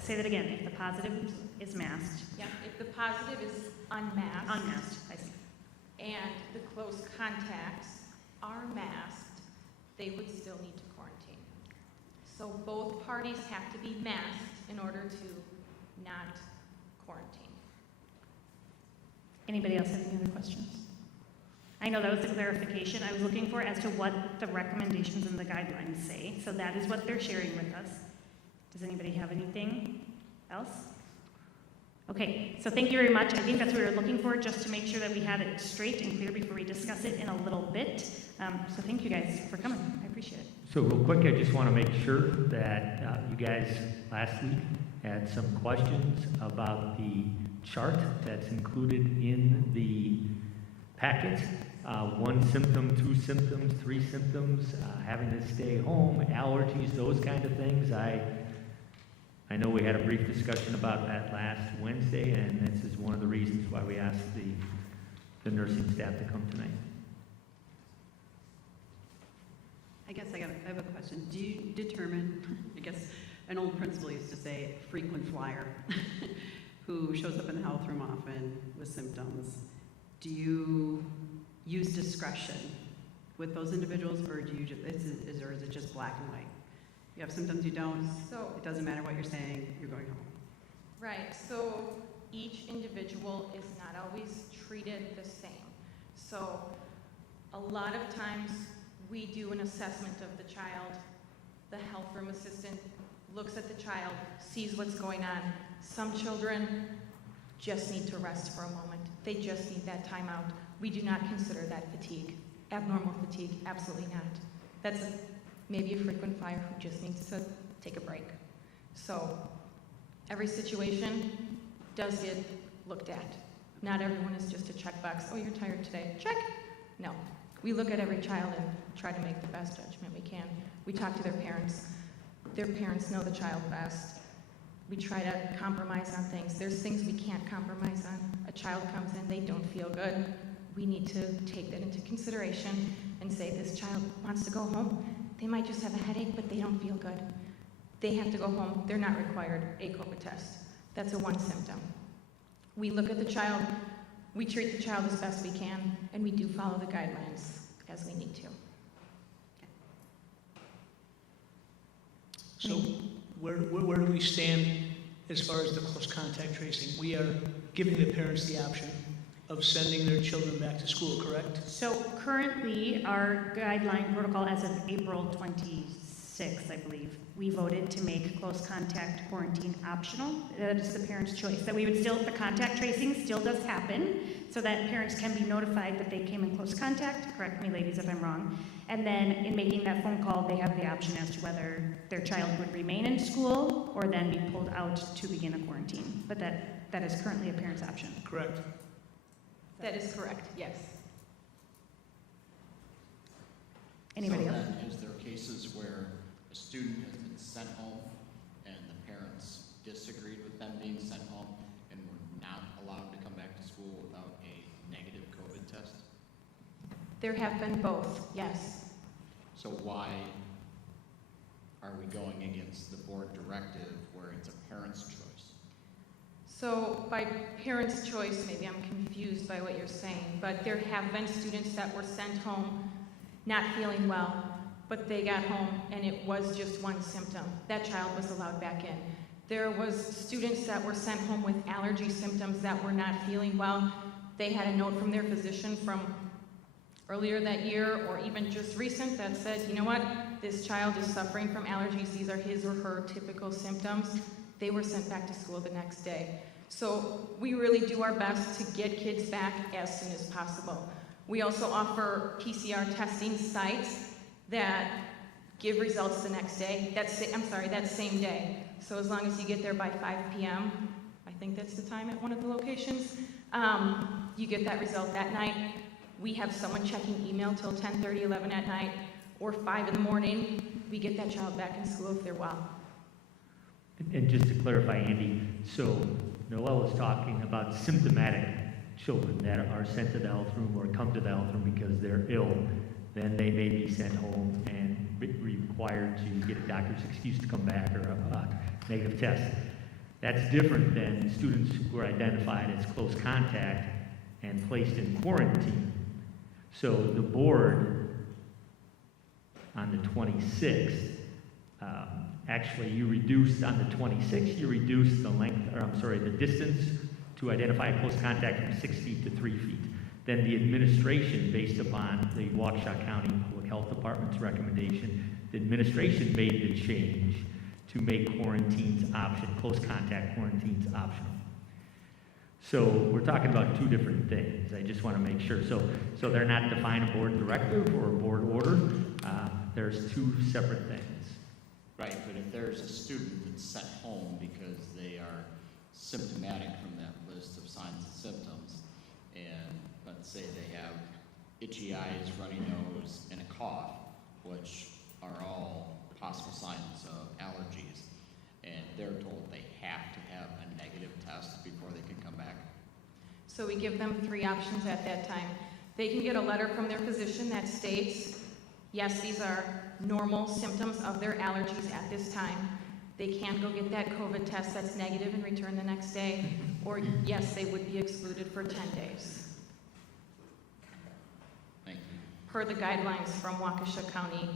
Say that again. If the positive is masked. Yeah, if the positive is unmasked. Unmasked, I see. And the close contacts are masked, they would still need to quarantine. So both parties have to be masked in order to not quarantine. Anybody else have any other questions? I know that was the clarification I was looking for as to what the recommendations and the guidelines say. So that is what they're sharing with us. Does anybody have anything else? Okay, so thank you very much. I think that's what we were looking for, just to make sure that we had it straight and clear before we discuss it in a little bit. So thank you guys for coming. I appreciate it. So real quick, I just want to make sure that you guys last week had some questions about the chart that's included in the packet. 1 symptom, 2 symptoms, 3 symptoms, having to stay home, allergies, those kind of things. I know we had a brief discussion about that last Wednesday, and this is one of the reasons why we asked the nursing staff to come tonight. I guess I have a question. Do you determine, I guess an old principal used to say, frequent flyer, who shows up in the health room often with symptoms? Do you use discretion with those individuals, or do you just, or is it just black and white? You have symptoms, you don't, So, it doesn't matter what you're saying, you're going home. right, so each individual is not always treated the same. So a lot of times we do an assessment of the child. The health room assistant looks at the child, sees what's going on. Some children just need to rest for a moment. They just need that time out. We do not consider that fatigue. Abnormal fatigue, absolutely not. That's maybe a frequent flyer who just needs to take a break. So every situation does get looked at. Not everyone is just a checkbox. Oh, you're tired today. Check. No. We look at every child and try to make the best judgment we can. We talk to their parents. Their parents know the child best. We try to compromise on things. There's things we can't compromise on. A child comes in, they don't feel good. We need to take that into consideration and say, this child wants to go home. They might just have a headache, but they don't feel good. They have to go home. They're not required a COVID test. That's a 1 symptom. We look at the child, we treat the child as best we can, and we do follow the guidelines as we need to. So where do we stand as far as the close contact tracing? We are giving the parents the option of sending their children back to school, correct? So currently, our guideline protocol as of April 26th, I believe, we voted to make close contact quarantine optional. That is the parent's choice. That we would still, the contact tracing still does happen, so that parents can be notified that they came in close contact. Correct me, ladies, if I'm wrong. And then in making that phone call, they have the option as to whether their child would remain in school or then be pulled out to begin a quarantine. But that is currently a parent's option. Correct. That is correct, yes. Anybody else? Is there cases where a student has been sent home and the parents disagreed with them being sent home and were not allowed to come back to school without a negative COVID test? There have been both, yes. So why are we going against the board directive where it's a parent's choice? So by parents' choice, maybe I'm confused by what you're saying, but there have been students that were sent home not feeling well, but they got home and it was just 1 symptom. That child was allowed back in. There was students that were sent home with allergy symptoms that were not feeling well. They had a note from their physician from earlier that year or even just recent that said, you know what, this child is suffering from allergies. These are his or her typical symptoms. They were sent back to school the next day. So we really do our best to get kids back as soon as possible. We also offer PCR testing sites that give results the next day, that same day. So as long as you get there by 5 p.m., I think that's the time at one of the locations, you get that result that night. We have someone checking email till 10:30, 11 at night, or 5 in the morning. We get that child back in school if they're well. And just to clarify, Andy, so Noelle is talking about symptomatic children that are sent to the health room or come to the health room because they're ill. Then they may be sent home and required to get a doctor's excuse to come back or a negative test. That's different than students who are identified as close contact and placed in quarantine. So the board on the 26th, actually you reduced on the 26th, you reduced the distance to identify a close contact from 6 feet to 3 feet. Then the administration, based upon the Waukesha County Public Health Department's recommendation, the administration made the change to make quarantines close contact quarantines optional. So we're talking about two different things. I just want to make sure. So they're not defined a board directive or a board order. There's two separate things. Right, but if there's a student that's sent home because they are symptomatic from that list of signs and symptoms, and let's say they have itchy eyes, runny nose, and a cough, which are all possible signs of allergies, and they're told they have to have a negative test before they can come back. So we give them 3 options at that time. They can get a letter from their physician that states, yes, these are normal symptoms of their allergies at this time. They can go get that COVID test that's negative and return the next day, or yes, they would be excluded for 10 days. Thank you. Per the guidelines from Waukesha County,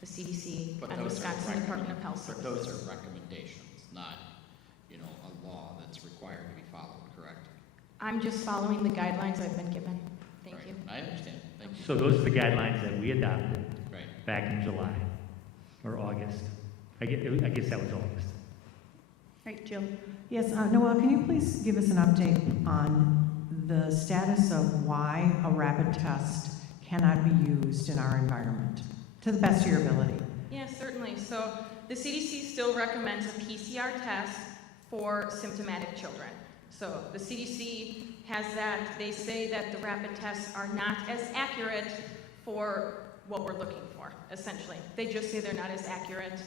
the CDC, and Wisconsin Department of Health Services. But those are recommendations, not, a law that's required to be followed, correct? I'm just following the guidelines I've been given. Thank you. I understand. Thank you. So those are the guidelines that we adopted Right. back in July or August. I guess that was August. All right, Jill. Yes, Noelle, can you please give us an update on the status of why a rapid test cannot be used in our environment, to the best of your ability? Yes, certainly. So the CDC still recommends a PCR test for symptomatic children. So the CDC has that. They say that the rapid tests are not as accurate for what we're looking for, essentially. They just say they're not as accurate.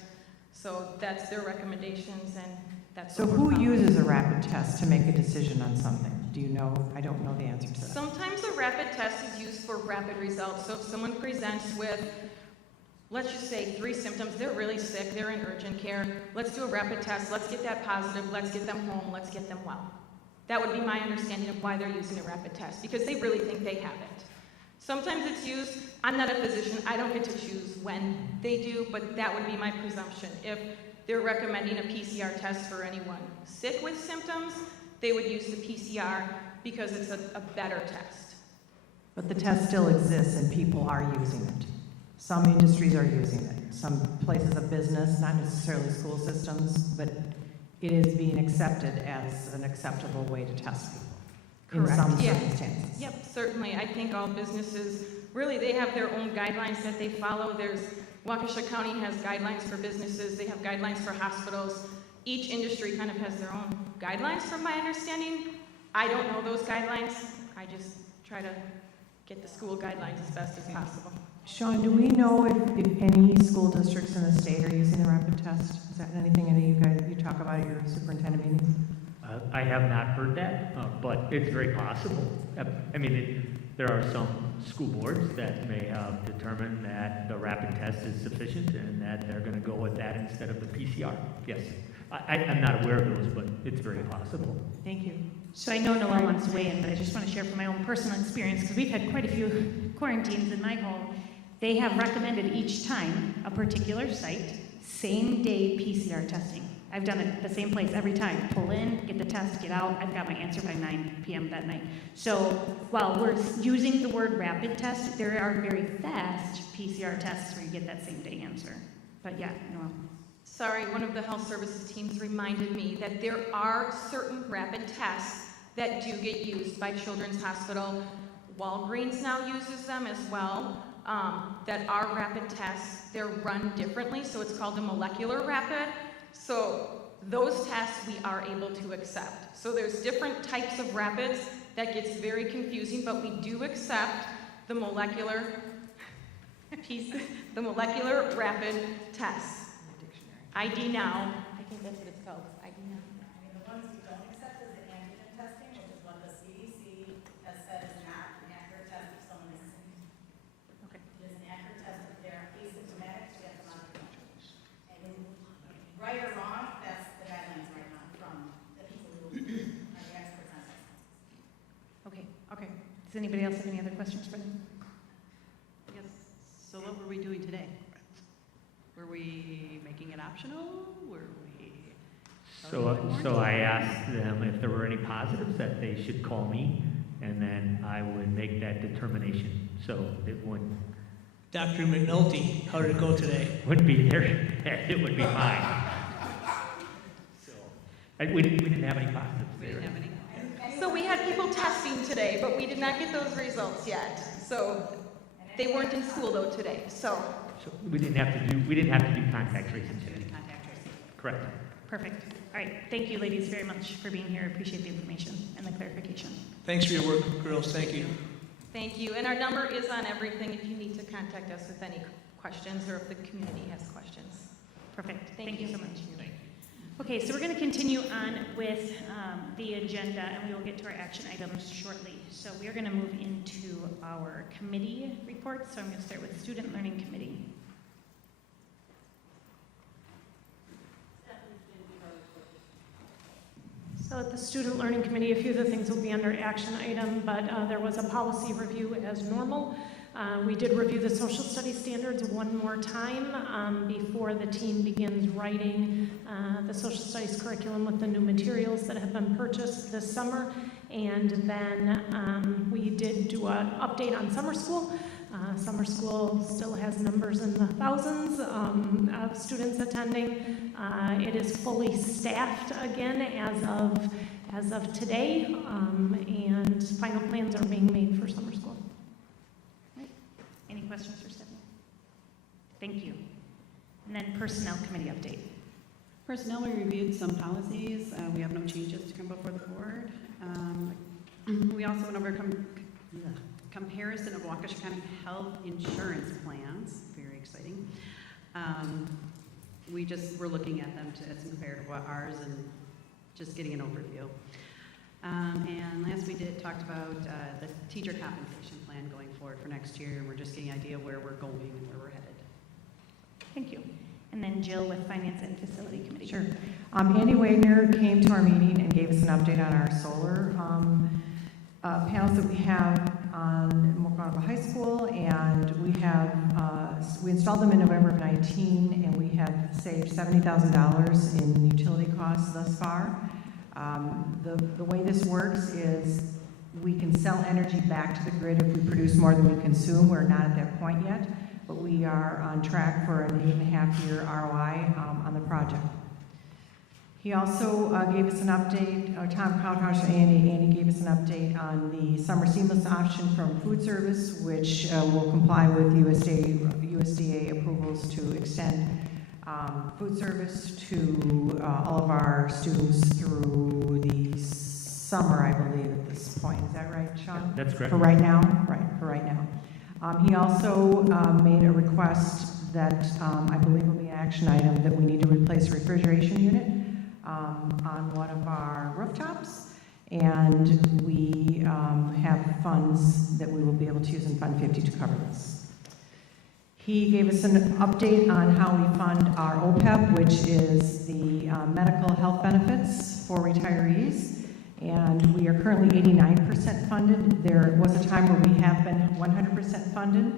So that's their recommendations, and that's So what who we're following. uses a rapid test to make a decision on something? Do you know? I don't know the answer to that. Sometimes a rapid test is used for rapid results. So if someone presents with, let's just say 3 symptoms, they're really sick, they're in urgent care, let's do a rapid test, let's get that positive, let's get them home, let's get them well. That would be my understanding of why they're using a rapid test, because they really think they have it. Sometimes it's used, I'm not a physician, I don't get to choose when they do, but that would be my presumption. If they're recommending a PCR test for anyone sick with symptoms, they would use the PCR because it's a better test. But the test still exists and people are using it. Some industries are using it. Some places of business, not necessarily school systems, but it is being accepted as an acceptable way to test people. Correct. In some Yeah. circumstances. Yep, certainly. I think all businesses, really, they have their own guidelines that they follow. Waukesha County has guidelines for businesses. They have guidelines for hospitals. Each industry kind of has their own guidelines from my understanding. I don't know those guidelines. I just try to get the school guidelines as best as possible. Sean, do we know if any school districts in the state are using the rapid test? Is that anything any of you guys, you talk about at your superintendent meetings? I have not heard that, but it's very possible. I mean, there are some school boards that may have determined that the rapid test is sufficient and that they're going to go with that instead of the PCR. Yes. I'm not aware of those, but it's very possible. Thank you. So I know Noelle wants to weigh in, but I just want to share from my own personal experience, because we've had quite a few quarantines in my home. They have recommended each time a particular site, same day PCR testing. I've done it the same place every time. Pull in, get the test, get out. I've got my answer by 9 p.m. that night. So while we're using the word rapid test, there are very fast PCR tests where you get that same day answer. But yeah, no. Sorry, one of the health services teams reminded me that there are certain rapid tests that do get used by Children's Hospital. Walgreens now uses them as well. That are rapid tests. They're run differently, so it's called a molecular rapid. So those tests we are able to accept. So there's different types of rapids. That gets very confusing, but we do accept the molecular rapid test. ID now. I think that's what it's called. ID now. The ones we don't accept is the antigen testing, which is what the CDC has said is not an accurate test if someone is sick. Okay. It is an accurate test if they're asymptomatic, we have to monitor them. And right or wrong, that's the guidelines right now from the people who are the experts on that. Okay. Does anybody else have any other questions for them? Yes. So what were we doing today? Were we making it optional? Were we? So I asked them if there were any positives that they should call me, and then I would make that determination. So it wouldn't. Dr. McNulty, how did it go today? Wouldn't be there. It would be fine. So we didn't have any positives. We didn't have any. So we had people testing today, but we did not get those results yet. So they weren't in school though today. So we didn't have to do contact tracing today. Correct. Perfect. All right. Thank you, ladies, very much for being here. I appreciate the information and the clarification. Thanks for your work, girls. Thank you. thank you. And our number is on everything if you need to contact us with any questions or if the community has questions. Perfect. Thank you so much. Okay, so we're going to continue on with the agenda, and we will get to our action items shortly. So we are going to move into our committee reports. So I'm going to start with Student Learning Committee. So at the Student Learning Committee, a few of the things will be under action item, but there was a policy review as normal. We did review the social studies standards one more time before the team begins writing the social studies curriculum with the new materials that have been purchased this summer. And then we did do an update on summer school. Summer school still has numbers in the thousands of students attending. It is fully staffed again as of today, and final plans are being made for summer school. Any questions for Stephanie? Thank you. And then Personnel Committee update. Personnel, we reviewed some policies. We have no changes to come before the board. We also went over comparison of Waukesha County health insurance plans. Very exciting. We're looking at them as compared to what ours and just getting an overview. And last we talked about the teacher compensation plan going forward for next year, and we're just getting an idea of where we're going and where we're headed. Thank you. And then Jill with Finance and Facility Committee. Sure. Andy Wagner came to our meeting and gave us an update on our solar panels that we have on Mukwonago High School, and we installed them in November of 19, and we have saved $70,000 in utility costs thus far. The way this works is we can sell energy back to the grid if we produce more than we consume. We're not at that point yet, but we are on track for an 8.5-year ROI on the project. He also gave us an update, Tom Krauthaus and Andy gave us an update on the summer seamless option from food service, which will comply with USDA approvals to extend food service to all of our students through the summer, I believe, at this point. Is that right, Sean? That's correct. For right now? Right, for right now. He also made a request that I believe will be an action item that we need to replace a refrigeration unit on one of our rooftops, and we have funds that we will be able to use in Fund 50 to cover this. He gave us an update on how we fund our OPEB, which is the medical health benefits for retirees, And we are currently 89% funded. There was a time where we have been 100% funded,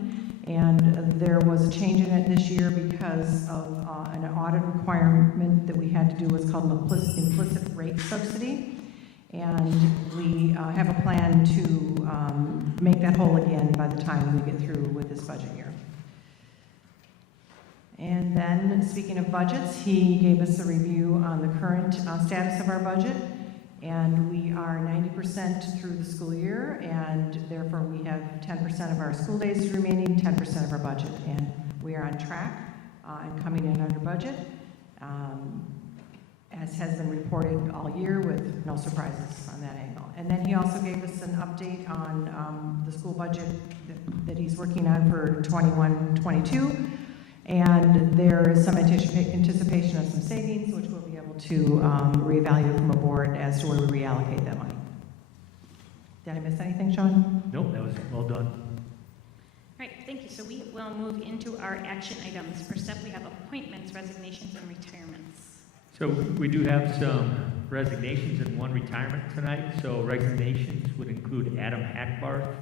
and there was a change in it this year because of an audit requirement that we had to do, what's called an implicit rate subsidy. And we have a plan to make that whole again by the time we get through with this budget year. And then, speaking of budgets, he gave us a review on the current status of our budget. And we are 90% through the school year, and therefore we have 10% of our school days remaining, 10% of our budget. And we are on track and coming in under budget, as has been reported all year with no surprises on that angle. And then he also gave us an update on the school budget that he's working on for 21-22. And there is some anticipation of some savings, which we'll be able to reevaluate from a board as to where we reallocate that money. Did I miss anything, Sean? Nope, that was well done. All right, thank you. So we will move into our action items. First up, we have appointments, resignations, and retirements. So we do have some resignations and one retirement tonight. So resignations would include Adam Hackbarth,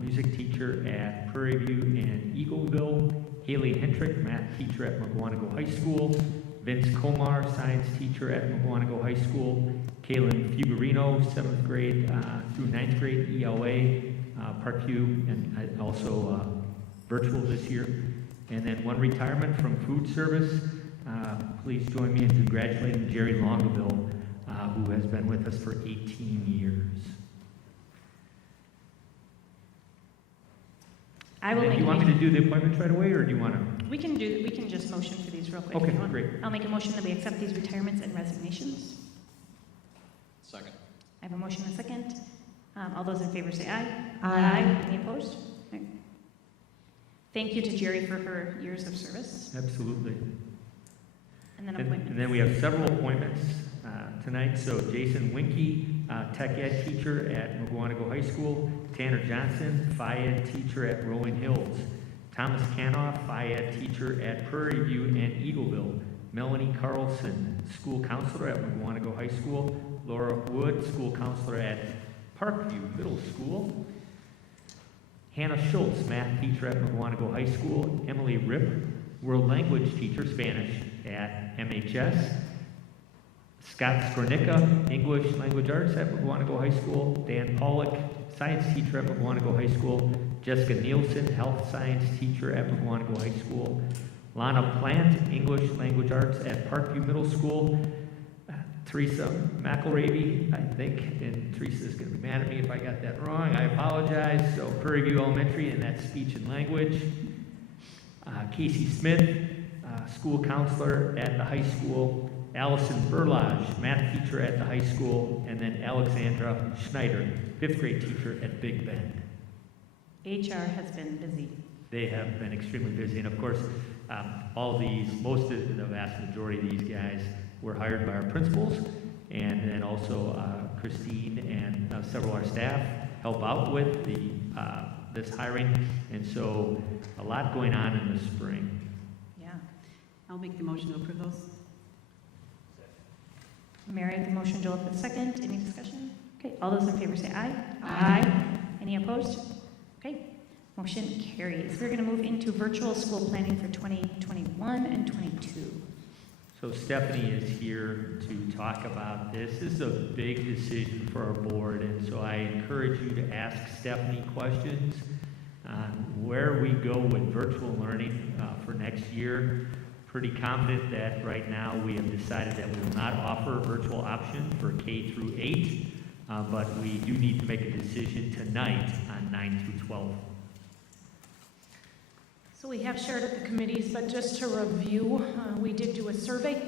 music teacher at Prairie View and Eagleville, Haley Hendrick, math teacher at Mukwonago High School, Vince Komar, science teacher at Mukwonago High School, Kaylin Fuggerino, 7th grade through 9th grade ELA, Parkview, and also virtual this year. And then one retirement from food service. Please join me in congratulating Jerry Longaville, who has been with us for 18 years. I will do you want me to do the appointments right away, or do you want to? We can just motion for these real quick. Okay, if you want. great. I'll make a motion that we accept these retirements and resignations. Second. I have a motion and a second. All those in favor say aye. Aye. Any opposed? Okay. Thank you to Jerry for her years of service. Absolutely. And then appointments. And then we have several appointments tonight. So Jason Winke, tech ed teacher at Mukwonago High School. Tanner Johnson, Phi Ed teacher at Rolling Hills. Thomas Canoff, Phi Ed teacher at Prairie View and Eagleville. Melanie Carlson, school counselor at Mukwonago High School. Laura Wood, school counselor at Parkview Middle School. Hannah Schultz, math teacher at Mukwonago High School. Emily Ripp, world language teacher, Spanish at MHS. Scott Skornicka, English Language Arts at Mukwonago High School. Dan Pollock, science teacher at Mukwonago High School. Jessica Nielsen, health science teacher at Mukwonago High School. Lana Plant, English Language Arts at Parkview Middle School. Teresa McElravy, I think, and Teresa's going to be mad at me if I got that wrong. I apologize. So Prairie View Elementary, and that's speech and language. Casey Smith, school counselor at the high school. Allison Burlage, math teacher at the high school. And then Alexandra Schneider, 5th grade teacher at Big Bend. HR has been busy. They have been extremely busy. And of course, all these, most of the vast majority of these guys were hired by our principals. And then also Christine and several of our staff help out with this hiring. And so a lot going on in the spring. Yeah. I'll make the motion to approve those. Mary with the motion, Joel with the second. Any discussion? Okay, all those in favor say aye. Aye. Any opposed? Okay, motion carries. We're going to move into virtual school planning for 2021 and 22. So Stephanie is here to talk about this. This is a big decision for our board, and so I encourage you to ask Stephanie questions on where we go with virtual learning for next year. Pretty confident that right now we have decided that we will not offer a virtual option for K through 8, but we do need to make a decision tonight on 9 through 12. So we have shared at the committees, but just to review, we did do a survey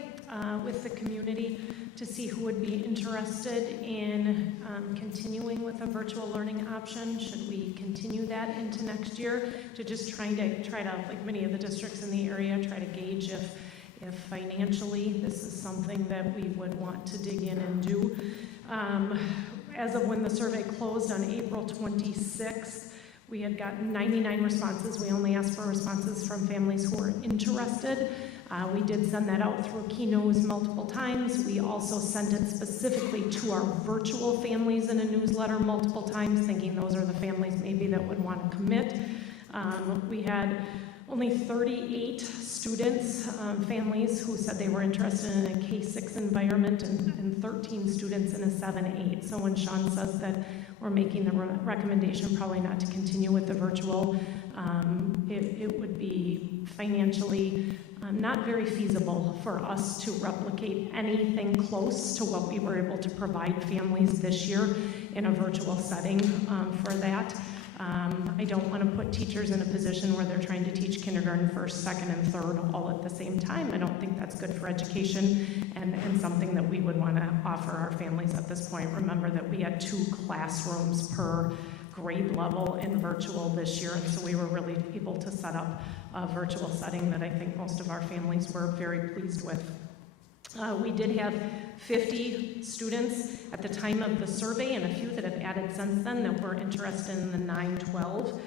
with the community to see who would be interested in continuing with a virtual learning option. Should we continue that into next year to just try to, like many of the districts in the area, try to gauge if financially this is something that we would want to dig in and do. As of when the survey closed on April 26th, We had gotten 99 responses. We only asked for responses from families who were interested. We did send that out through Keynote multiple times. We also sent it specifically to our virtual families in a newsletter multiple times, thinking those are the families maybe that would want to commit. We had only 38 students, families who said they were interested in a K-6 environment and 13 students in a 7-8. So when Sean says that we're making the recommendation probably not to continue with the virtual, it would be financially not very feasible for us to replicate anything close to what we were able to provide families this year in a virtual setting for that. I don't want to put teachers in a position where they're trying to teach kindergarten, first, second, and third all at the same time. I don't think that's good for education and something that we would want to offer our families at this point. Remember that we had 2 classrooms per grade level in virtual this year, and so we were really able to set up a virtual setting that I think most of our families were very pleased with. We did have 50 students at the time of the survey and a few that have added since then that were interested in the 9-12.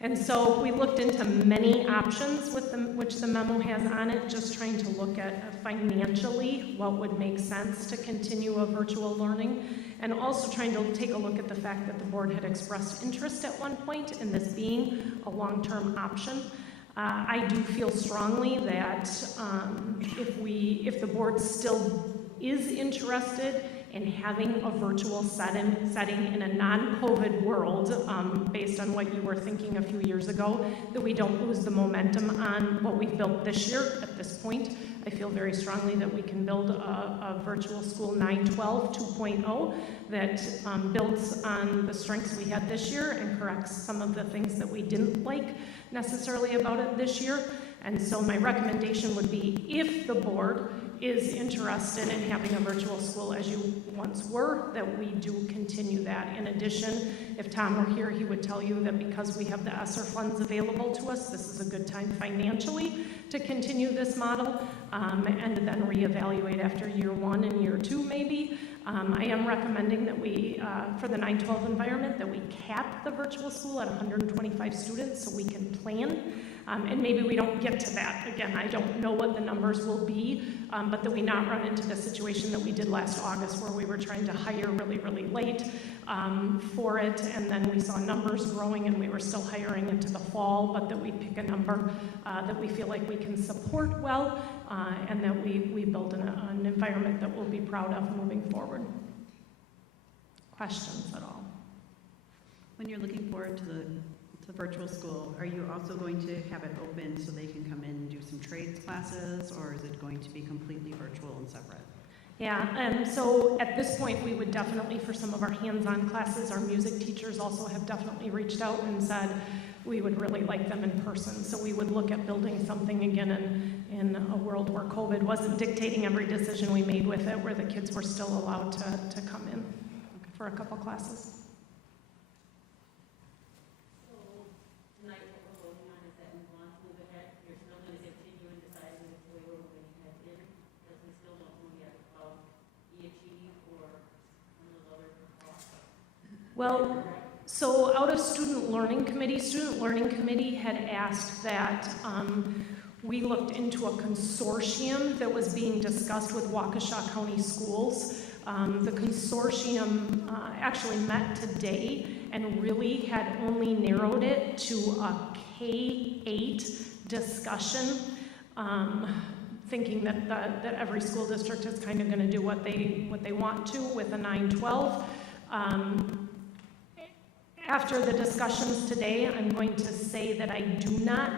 And so we looked into many options with which the memo has on it, just trying to look at financially what would make sense to continue a virtual learning, and also trying to take a look at the fact that the board had expressed interest at one point in this being a long-term option. I do feel strongly that if the board still is interested in having a virtual setting in a non-COVID world, based on what you were thinking a few years ago, that we don't lose the momentum on what we've built this year at this point. I feel very strongly that we can build a virtual school 9-12 2.0 that builds on the strengths we had this year and corrects some of the things that we didn't like necessarily about it this year. And so my recommendation would be, if the board is interested in having a virtual school as you once were, that we do continue that. In addition, if Tom were here, he would tell you that because we have the ESSER funds available to us, this is a good time financially to continue this model, and then reevaluate after year 1 and year 2 maybe. I am recommending that we, for the 9-12 environment, that we cap the virtual school at 125 students so we can plan. And maybe we don't get to that. Again, I don't know what the numbers will be, but that we not run into the situation that we did last August where we were trying to hire really, really late for it, and then we saw numbers growing and we were still hiring into the fall, but that we pick a number that we feel like we can support well, and that we build an environment that we'll be proud of moving forward. Questions at all? When you're looking forward to the virtual school, are you also going to have it open so they can come in and do some trades classes, or is it going to be completely virtual and separate? Yeah, so at this point we would definitely, for some of our hands-on classes, our music teachers also have definitely reached out and said we would really like them in person. So we would look at building something again in a world where COVID wasn't dictating every decision we made with it, where the kids were still allowed to come in for a couple classes. Well, so out of Student Learning Committee had asked that we looked into a consortium that was being discussed with Waukesha County Schools. The consortium actually met today and really had only narrowed it to a K-8 discussion, thinking that every school district is kind of going to do what they want to with a 9-12. After the discussions today, I'm going to say that I do not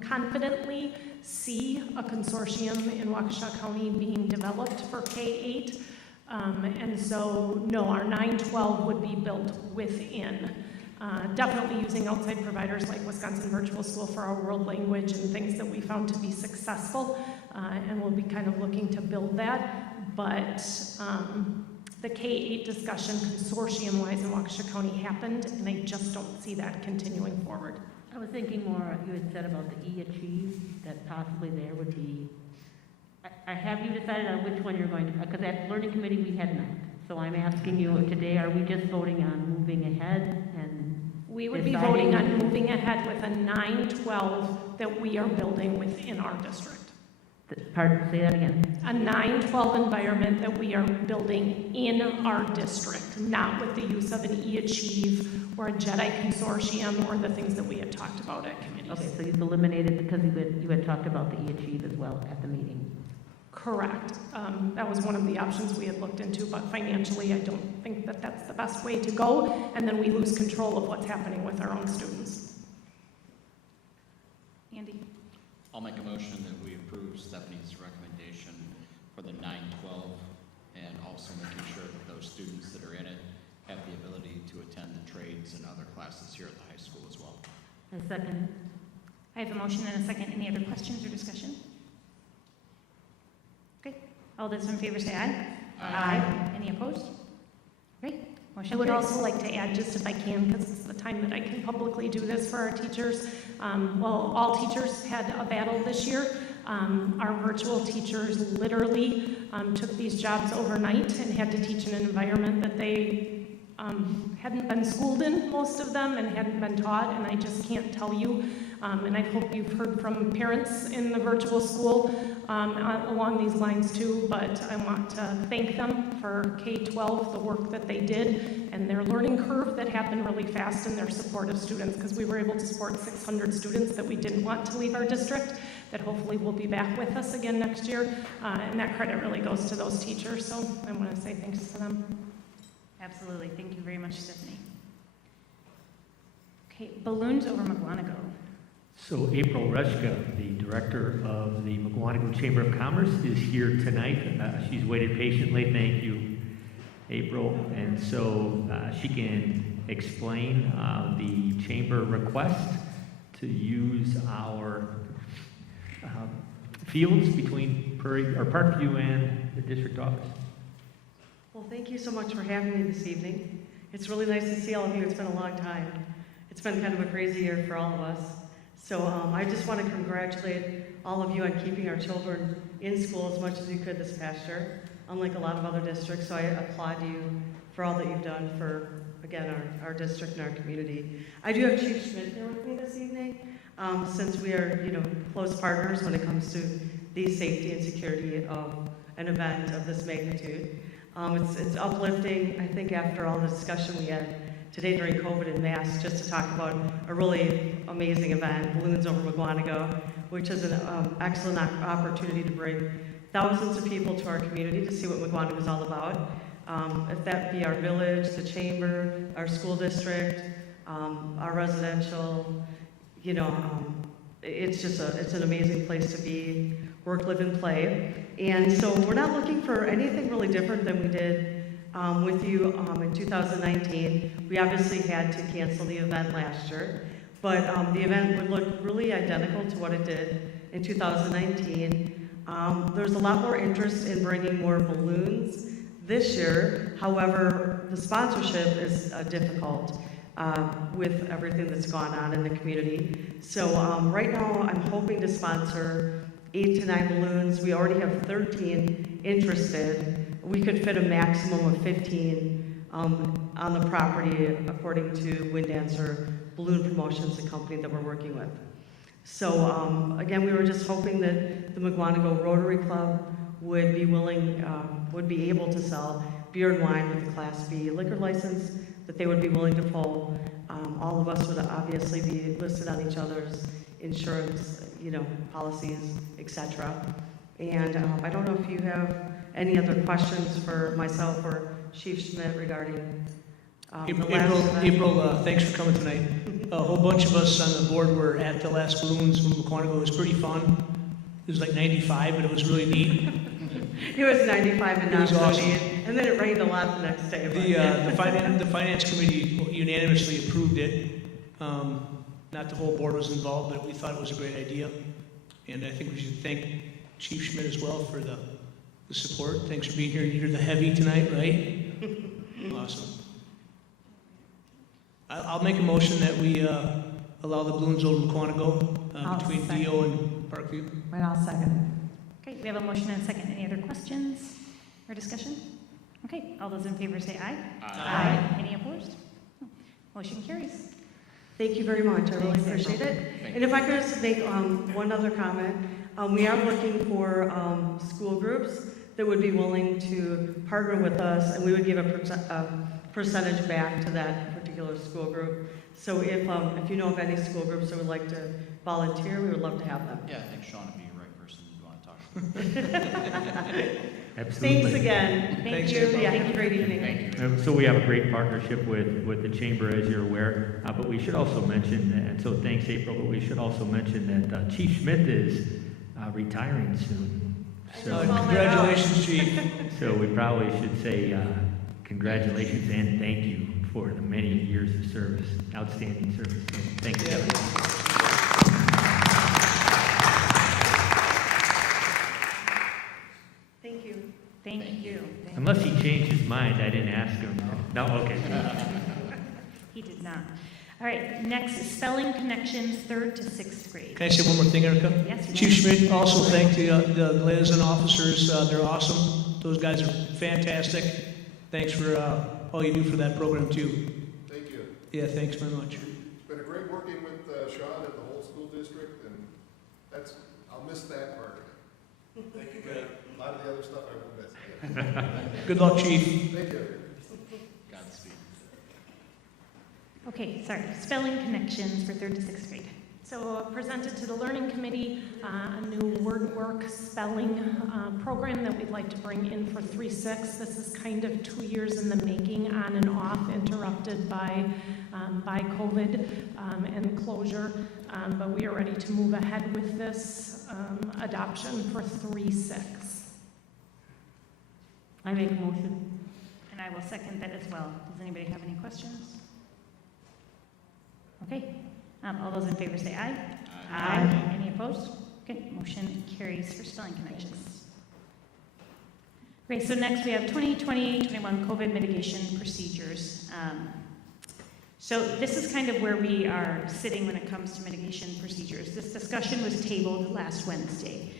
confidently see a consortium in Waukesha County being developed for K-8. And so, no, our 9-12 would be built within. Definitely using outside providers like Wisconsin Virtual School for our world language and things that we found to be successful. And we'll be kind of looking to build that. But the K-8 discussion consortium-wise in Waukesha County happened, and I just don't see that continuing forward. I was thinking more, you had said about the E-Achieve, that possibly there would be, have you decided on which one you're going to, because at Learning Committee we had not. So I'm asking you today, are we just voting on moving ahead and We would be voting on moving ahead with a 9-12 that we are building within our district. Pardon, say that again. A 9-12 environment that we are building in our district, not with the use of an e-Achieve or a JEDI consortium or the things that we had talked about at committees. Okay, so you've eliminated, because you had talked about the e-Achieve as well at the meeting. Correct. That was one of the options we had looked into, but financially, I don't think that that's the best way to go, and then we lose control of what's happening with our own students. Andy? I'll make a motion that we approve Stephanie's recommendation for the 9-12 and also making sure that those students that are in it have the ability to attend the trades and other classes here at the high school as well. A second. I have a motion and a second. Any other questions or discussion? Okay. All those in favor say aye. Aye. Any opposed? Great. Motion I would carries. Also like to add, just if I can, because it's the time that I can publicly do this for our teachers. Well, all teachers had a battle this year. Our virtual teachers literally took these jobs overnight and had to teach in an environment that they hadn't been schooled in, most of them, and hadn't been taught, and I just can't tell you. And I hope you've heard from parents in the virtual school along these lines too, but I want to thank them for K-12, the work that they did, and their learning curve that happened really fast in their support of students, because we were able to support 600 students that we didn't want to leave our district, that hopefully will be back with us again next year, and that credit really goes to those teachers, so I want to say thanks to them. Absolutely. Thank you very much, Stephanie. Okay, balloons over Mukwonago. So April Reshka, the director of the Mukwonago Chamber of Commerce, is here tonight. She's waited patiently. Thank you, April. And so she can explain the chamber request to use our fields between Parkview and the district office. Well, thank you so much for having me this evening. It's really nice to see all of you. It's been a long time. It's been kind of a crazy year for all of us. So I just want to congratulate all of you on keeping our children in school as much as you could this past year, unlike a lot of other districts. So I applaud you for all that you've done for, again, our district and our community. I do have Chief Schmidt here with me this evening, since we are, close partners when it comes to the safety and security of an event of this magnitude. It's uplifting, I think, after all the discussion we had today during COVID and masks, just to talk about a really amazing event, Balloons Over Mukwonago, which is an excellent opportunity to bring thousands of people to our community to see what Mukwonago is all about. If that be our village, the chamber, our school district, our residential, it's just it's an amazing place to be, work, live, and play. And so we're not looking for anything really different than we did with you in 2019. We obviously had to cancel the event last year, but the event would look really identical to what it did in 2019. There's a lot more interest in bringing more balloons this year. However, the sponsorship is difficult with everything that's gone on in the community. So right now, I'm hoping to sponsor 8 to 9 balloons. We already have 13 interested. We could fit a maximum of 15 on the property, according to Wind Dancer Balloon Promotions, the company that we're working with. So again, we were just hoping that the Mukwonago Rotary Club would be willing, would be able to sell beer and wine with a Class B liquor license, that they would be willing to pull. All of us would obviously be listed on each other's insurance, policies, etc. And I don't know if you have any other questions for myself or Chief Schmidt regarding April, thanks for coming tonight. A whole bunch of us on the board were at the last Balloons from Mukwonago. It was pretty fun. It was like 95, but it was really neat. It was 95 and not It was awesome. and then it rained a lot the next day. The finance committee unanimously approved it. Not the whole board was involved, but we thought it was a great idea. And I think we should thank Chief Schmidt as well for the support. Thanks for being here. You're the heavy tonight, right? Awesome. I'll make a motion that we allow the balloons over Mukwonago between DO and Parkview. And I'll second. Okay, we have a motion and a second. Any other questions or discussion? Okay, all those in favor say aye. Aye. Any opposed? Motion carries. Thank you very much, I really appreciate it. And if I could just make one other comment, we are looking for school groups that would be willing to partner with us, and we would give a percentage back to that particular school group. So if you know of any school groups that would like to volunteer, we would love to have them. Yeah, I think Sean would be the right person you'd want to talk to. Absolutely. Thanks again. Thanks, you. April. Yeah, have a great evening. Thank you. So we have a great partnership with the Chamber, as you're aware, but we should also mention, and so thanks, April, but we should also mention that Chief Schmidt is retiring soon. So, Congratulations, Chief. so we probably should say congratulations and thank you for the many years of service, outstanding service. So thank you, Kevin. Thank you. Thank you. Unless he changed his mind, I didn't ask him. No, okay. He did not. All right, next is spelling connections, 3rd to 6th grade. Can I say one more thing, Erica? Yes, you Chief may. Schmidt, also thank the liaison officers. They're awesome. Those guys are fantastic. Thanks for all you do for that program, too. Thank you. Yeah, thanks very much. It's been a great working with Sean and the whole school district, and I'll miss that part of it. Thank you, Greg. A lot of the other stuff I won't miss. Good luck, Chief. Thank you. Godspeed. Okay, sorry, spelling connections for 3rd to 6th grade. So presented to the Learning Committee a new word work spelling program that we'd like to bring in for 3-6. This is kind of 2 years in the making, on and off, interrupted by COVID and closure. But we are ready to move ahead with this adoption for 3-6. I make a motion. And I will second that as well. Does anybody have any questions? Okay. All those in favor say aye. Aye. Any opposed? Okay, motion carries for spelling connections. Great, so next we have 2020-21 COVID mitigation procedures. So this is kind of where we are sitting when it comes to mitigation procedures. This discussion was tabled last Wednesday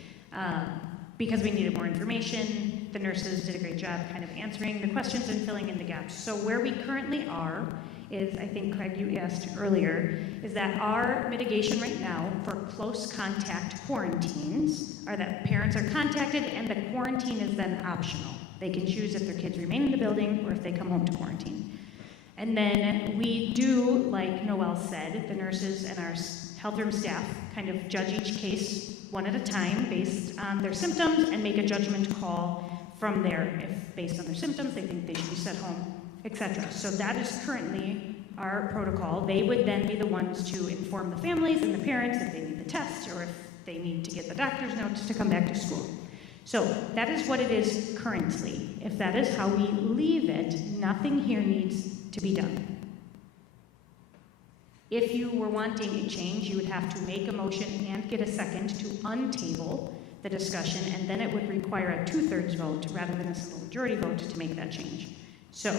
because we needed more information. The nurses did a great job kind of answering the questions and filling in the gaps. So where we currently are is, I think, Craig, you asked earlier, is that our mitigation right now for close contact quarantines are that parents are contacted and the quarantine is then optional. They can choose if their kids remain in the building or if they come home to quarantine. And then we do, like Noelle said, the nurses and our health room staff kind of judge each case one at a time based on their symptoms and make a judgment call from there. If based on their symptoms they think they should be sent home, etc. So that is currently our protocol. They would then be the ones to inform the families and the parents if they need the test or if they need to get the doctor's notes to come back to school. So that is what it is currently. If that is how we leave it, nothing here needs to be done. If you were wanting a change, you would have to make a motion and get a second to untable the discussion, and then it would require a 2/3 vote rather than a simple majority vote to make that change. So,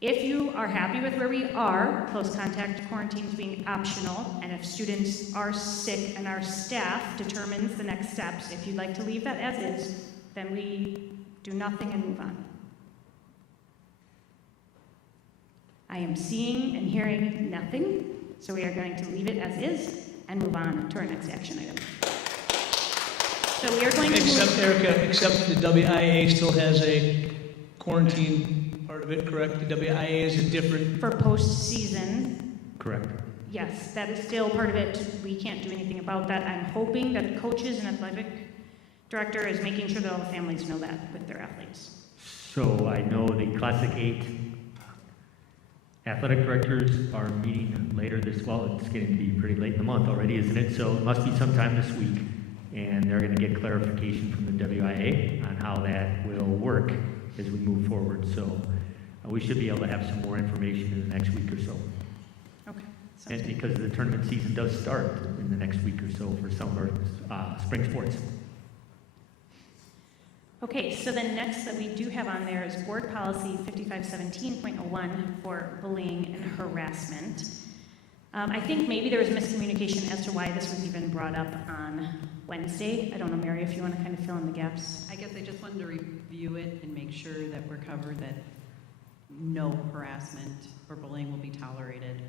if you are happy with where we are, close contact quarantines being optional, and if students are sick and our staff determines the next steps, if you'd like to leave that as is, then we do nothing and move on. I am seeing and hearing nothing, so we are going to leave it as is and move on to our next action item. So we are going to Except, Erica, except the WIA still has a quarantine part of it, correct? The WIA is a different... For postseason, Correct. yes, that is still part of it. We can't do anything about that. I'm hoping that the coaches and athletic director is making sure that all the families know that with their athletes. So I know the Classic 8 athletic directors are meeting later this, well, it's getting to be pretty late in the month already, isn't it? So it must be sometime this week. And they're going to get clarification from the WIA on how that will work as we move forward. So we should be able to have some more information in the next week or so. Okay. And because the tournament season does start in the next week or so for some of our spring sports. Okay, so the next that we do have on there is Board Policy 5517.01 for bullying and harassment. I think maybe there was miscommunication as to why this was even brought up on Wednesday. I don't know, Mary, if you want to kind of fill in the gaps. I guess I just wanted to review it and make sure that we're covered, that no harassment or bullying will be tolerated.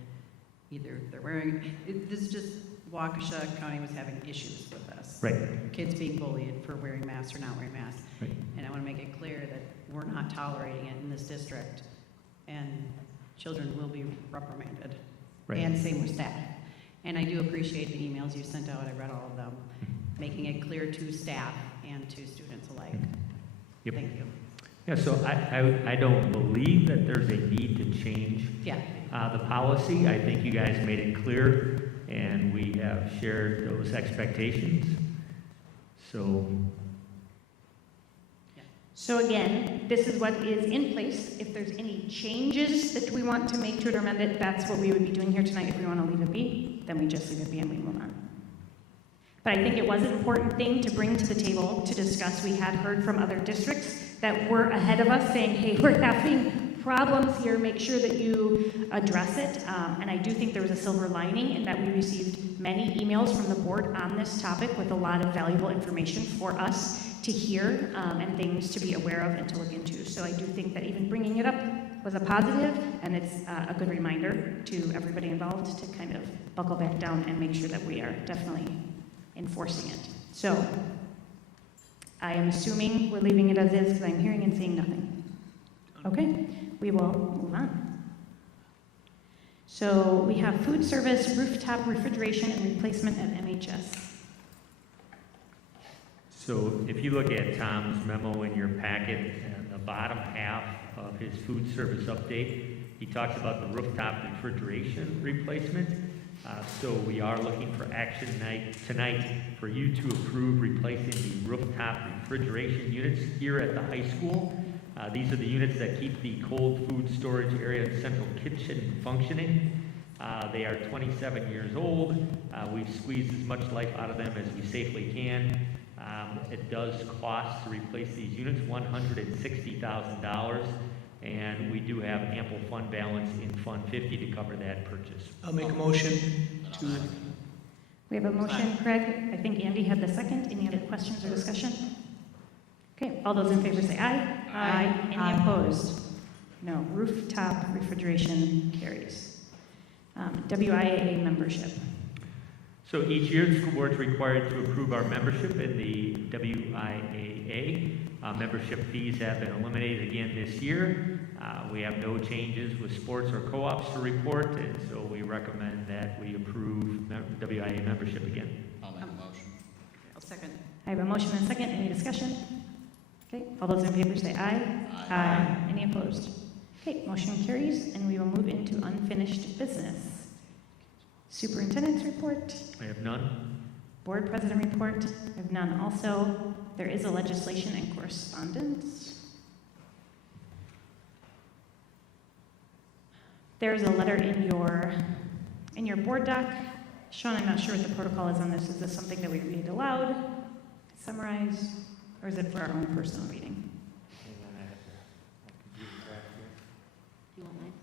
either they're wearing, this is just Waukesha County was having issues with this. Right. Kids being bullied for wearing masks or not wearing masks. Right. And I want to make it clear that we're not tolerating it in this district, and children will be reprimanded. Right. And same with staff. And I do appreciate the emails you sent out, I read all of them, making it clear to staff and to students alike. Yep. Thank you. Yeah, so I don't believe that there's a need to change Yeah. the policy. I think you guys made it clear, and we have shared those expectations. So again, this is what is in place. If there's any changes that we want to make to it or amend it, that's what we would be doing here tonight. If we want to leave it be, then we just leave it be and we move on. But I think it was an important thing to bring to the table to discuss. We had heard from other districts that were ahead of us saying, hey, we're having problems here, make sure that you address it. And I do think there was a silver lining in that we received many emails from the board on this topic with a lot of valuable information for us to hear and things to be aware of and to look into. So I do think that even bringing it up was a positive, and it's a good reminder to everybody involved to kind of buckle back down and make sure that we are definitely enforcing it. So I am assuming we're leaving it as is because I'm hearing and seeing nothing. Okay, we will move on. So we have food service, rooftop refrigeration, and replacement at MHS. So if you look at Tom's memo in your packet, in the bottom half of his food service update, he talks about the rooftop refrigeration replacement. So we are looking for action tonight for you to approve replacing the rooftop refrigeration units here at the high school. These are the units that keep the cold food storage area and central kitchen functioning. They are 27 years old. We've squeezed as much life out of them as we safely can. It does cost to replace these units $160,000, and we do have ample fund balance in Fund 50 to cover that purchase. I'll make a motion to... We have a motion, Craig. I think Andy had the second. Any other questions or discussion? Okay, all those in favor say aye. Aye. Any opposed? No. Rooftop refrigeration carries. WIAA membership. So each year, the school board is required to approve our membership in the WIAA. Membership fees have been eliminated again this year. We have no changes with sports or co-ops to report, and so we recommend that we approve WIAA membership again. I'll make a motion. I'll second. I have a motion and a second. Any discussion? Okay, all those in favor say aye. Aye. Any opposed? Okay, motion carries, and we will move into unfinished business. Superintendent's report. I have none. Board president report. I have none also. There is a legislation and correspondence. There is a letter in your board doc. Sean, I'm not sure what the protocol is on this. Is this something that we read aloud, summarize, or is it for our own personal reading? You want mine?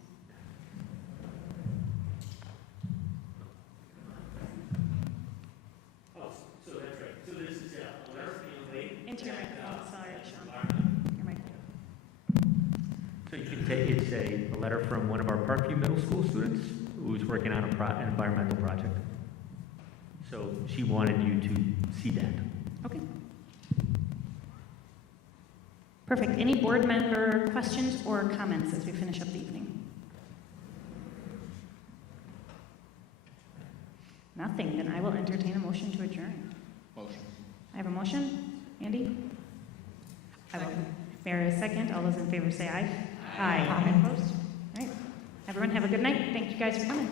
So that's right. So this is a letter from the Into your microphone. Sorry, Sean. Your microphone. So you can take, it's a letter from one of our Parkview Middle School students who's working on an environmental project. So she wanted you to see that. Okay. Perfect. Any board member questions or comments as we finish up the evening? Nothing. Then I will entertain a motion to adjourn. Motion. I have a motion. Andy? I will. Mary, a second. All those in favor say aye. Aye. Opposed? All right. Everyone have a good night. Thank you guys for coming.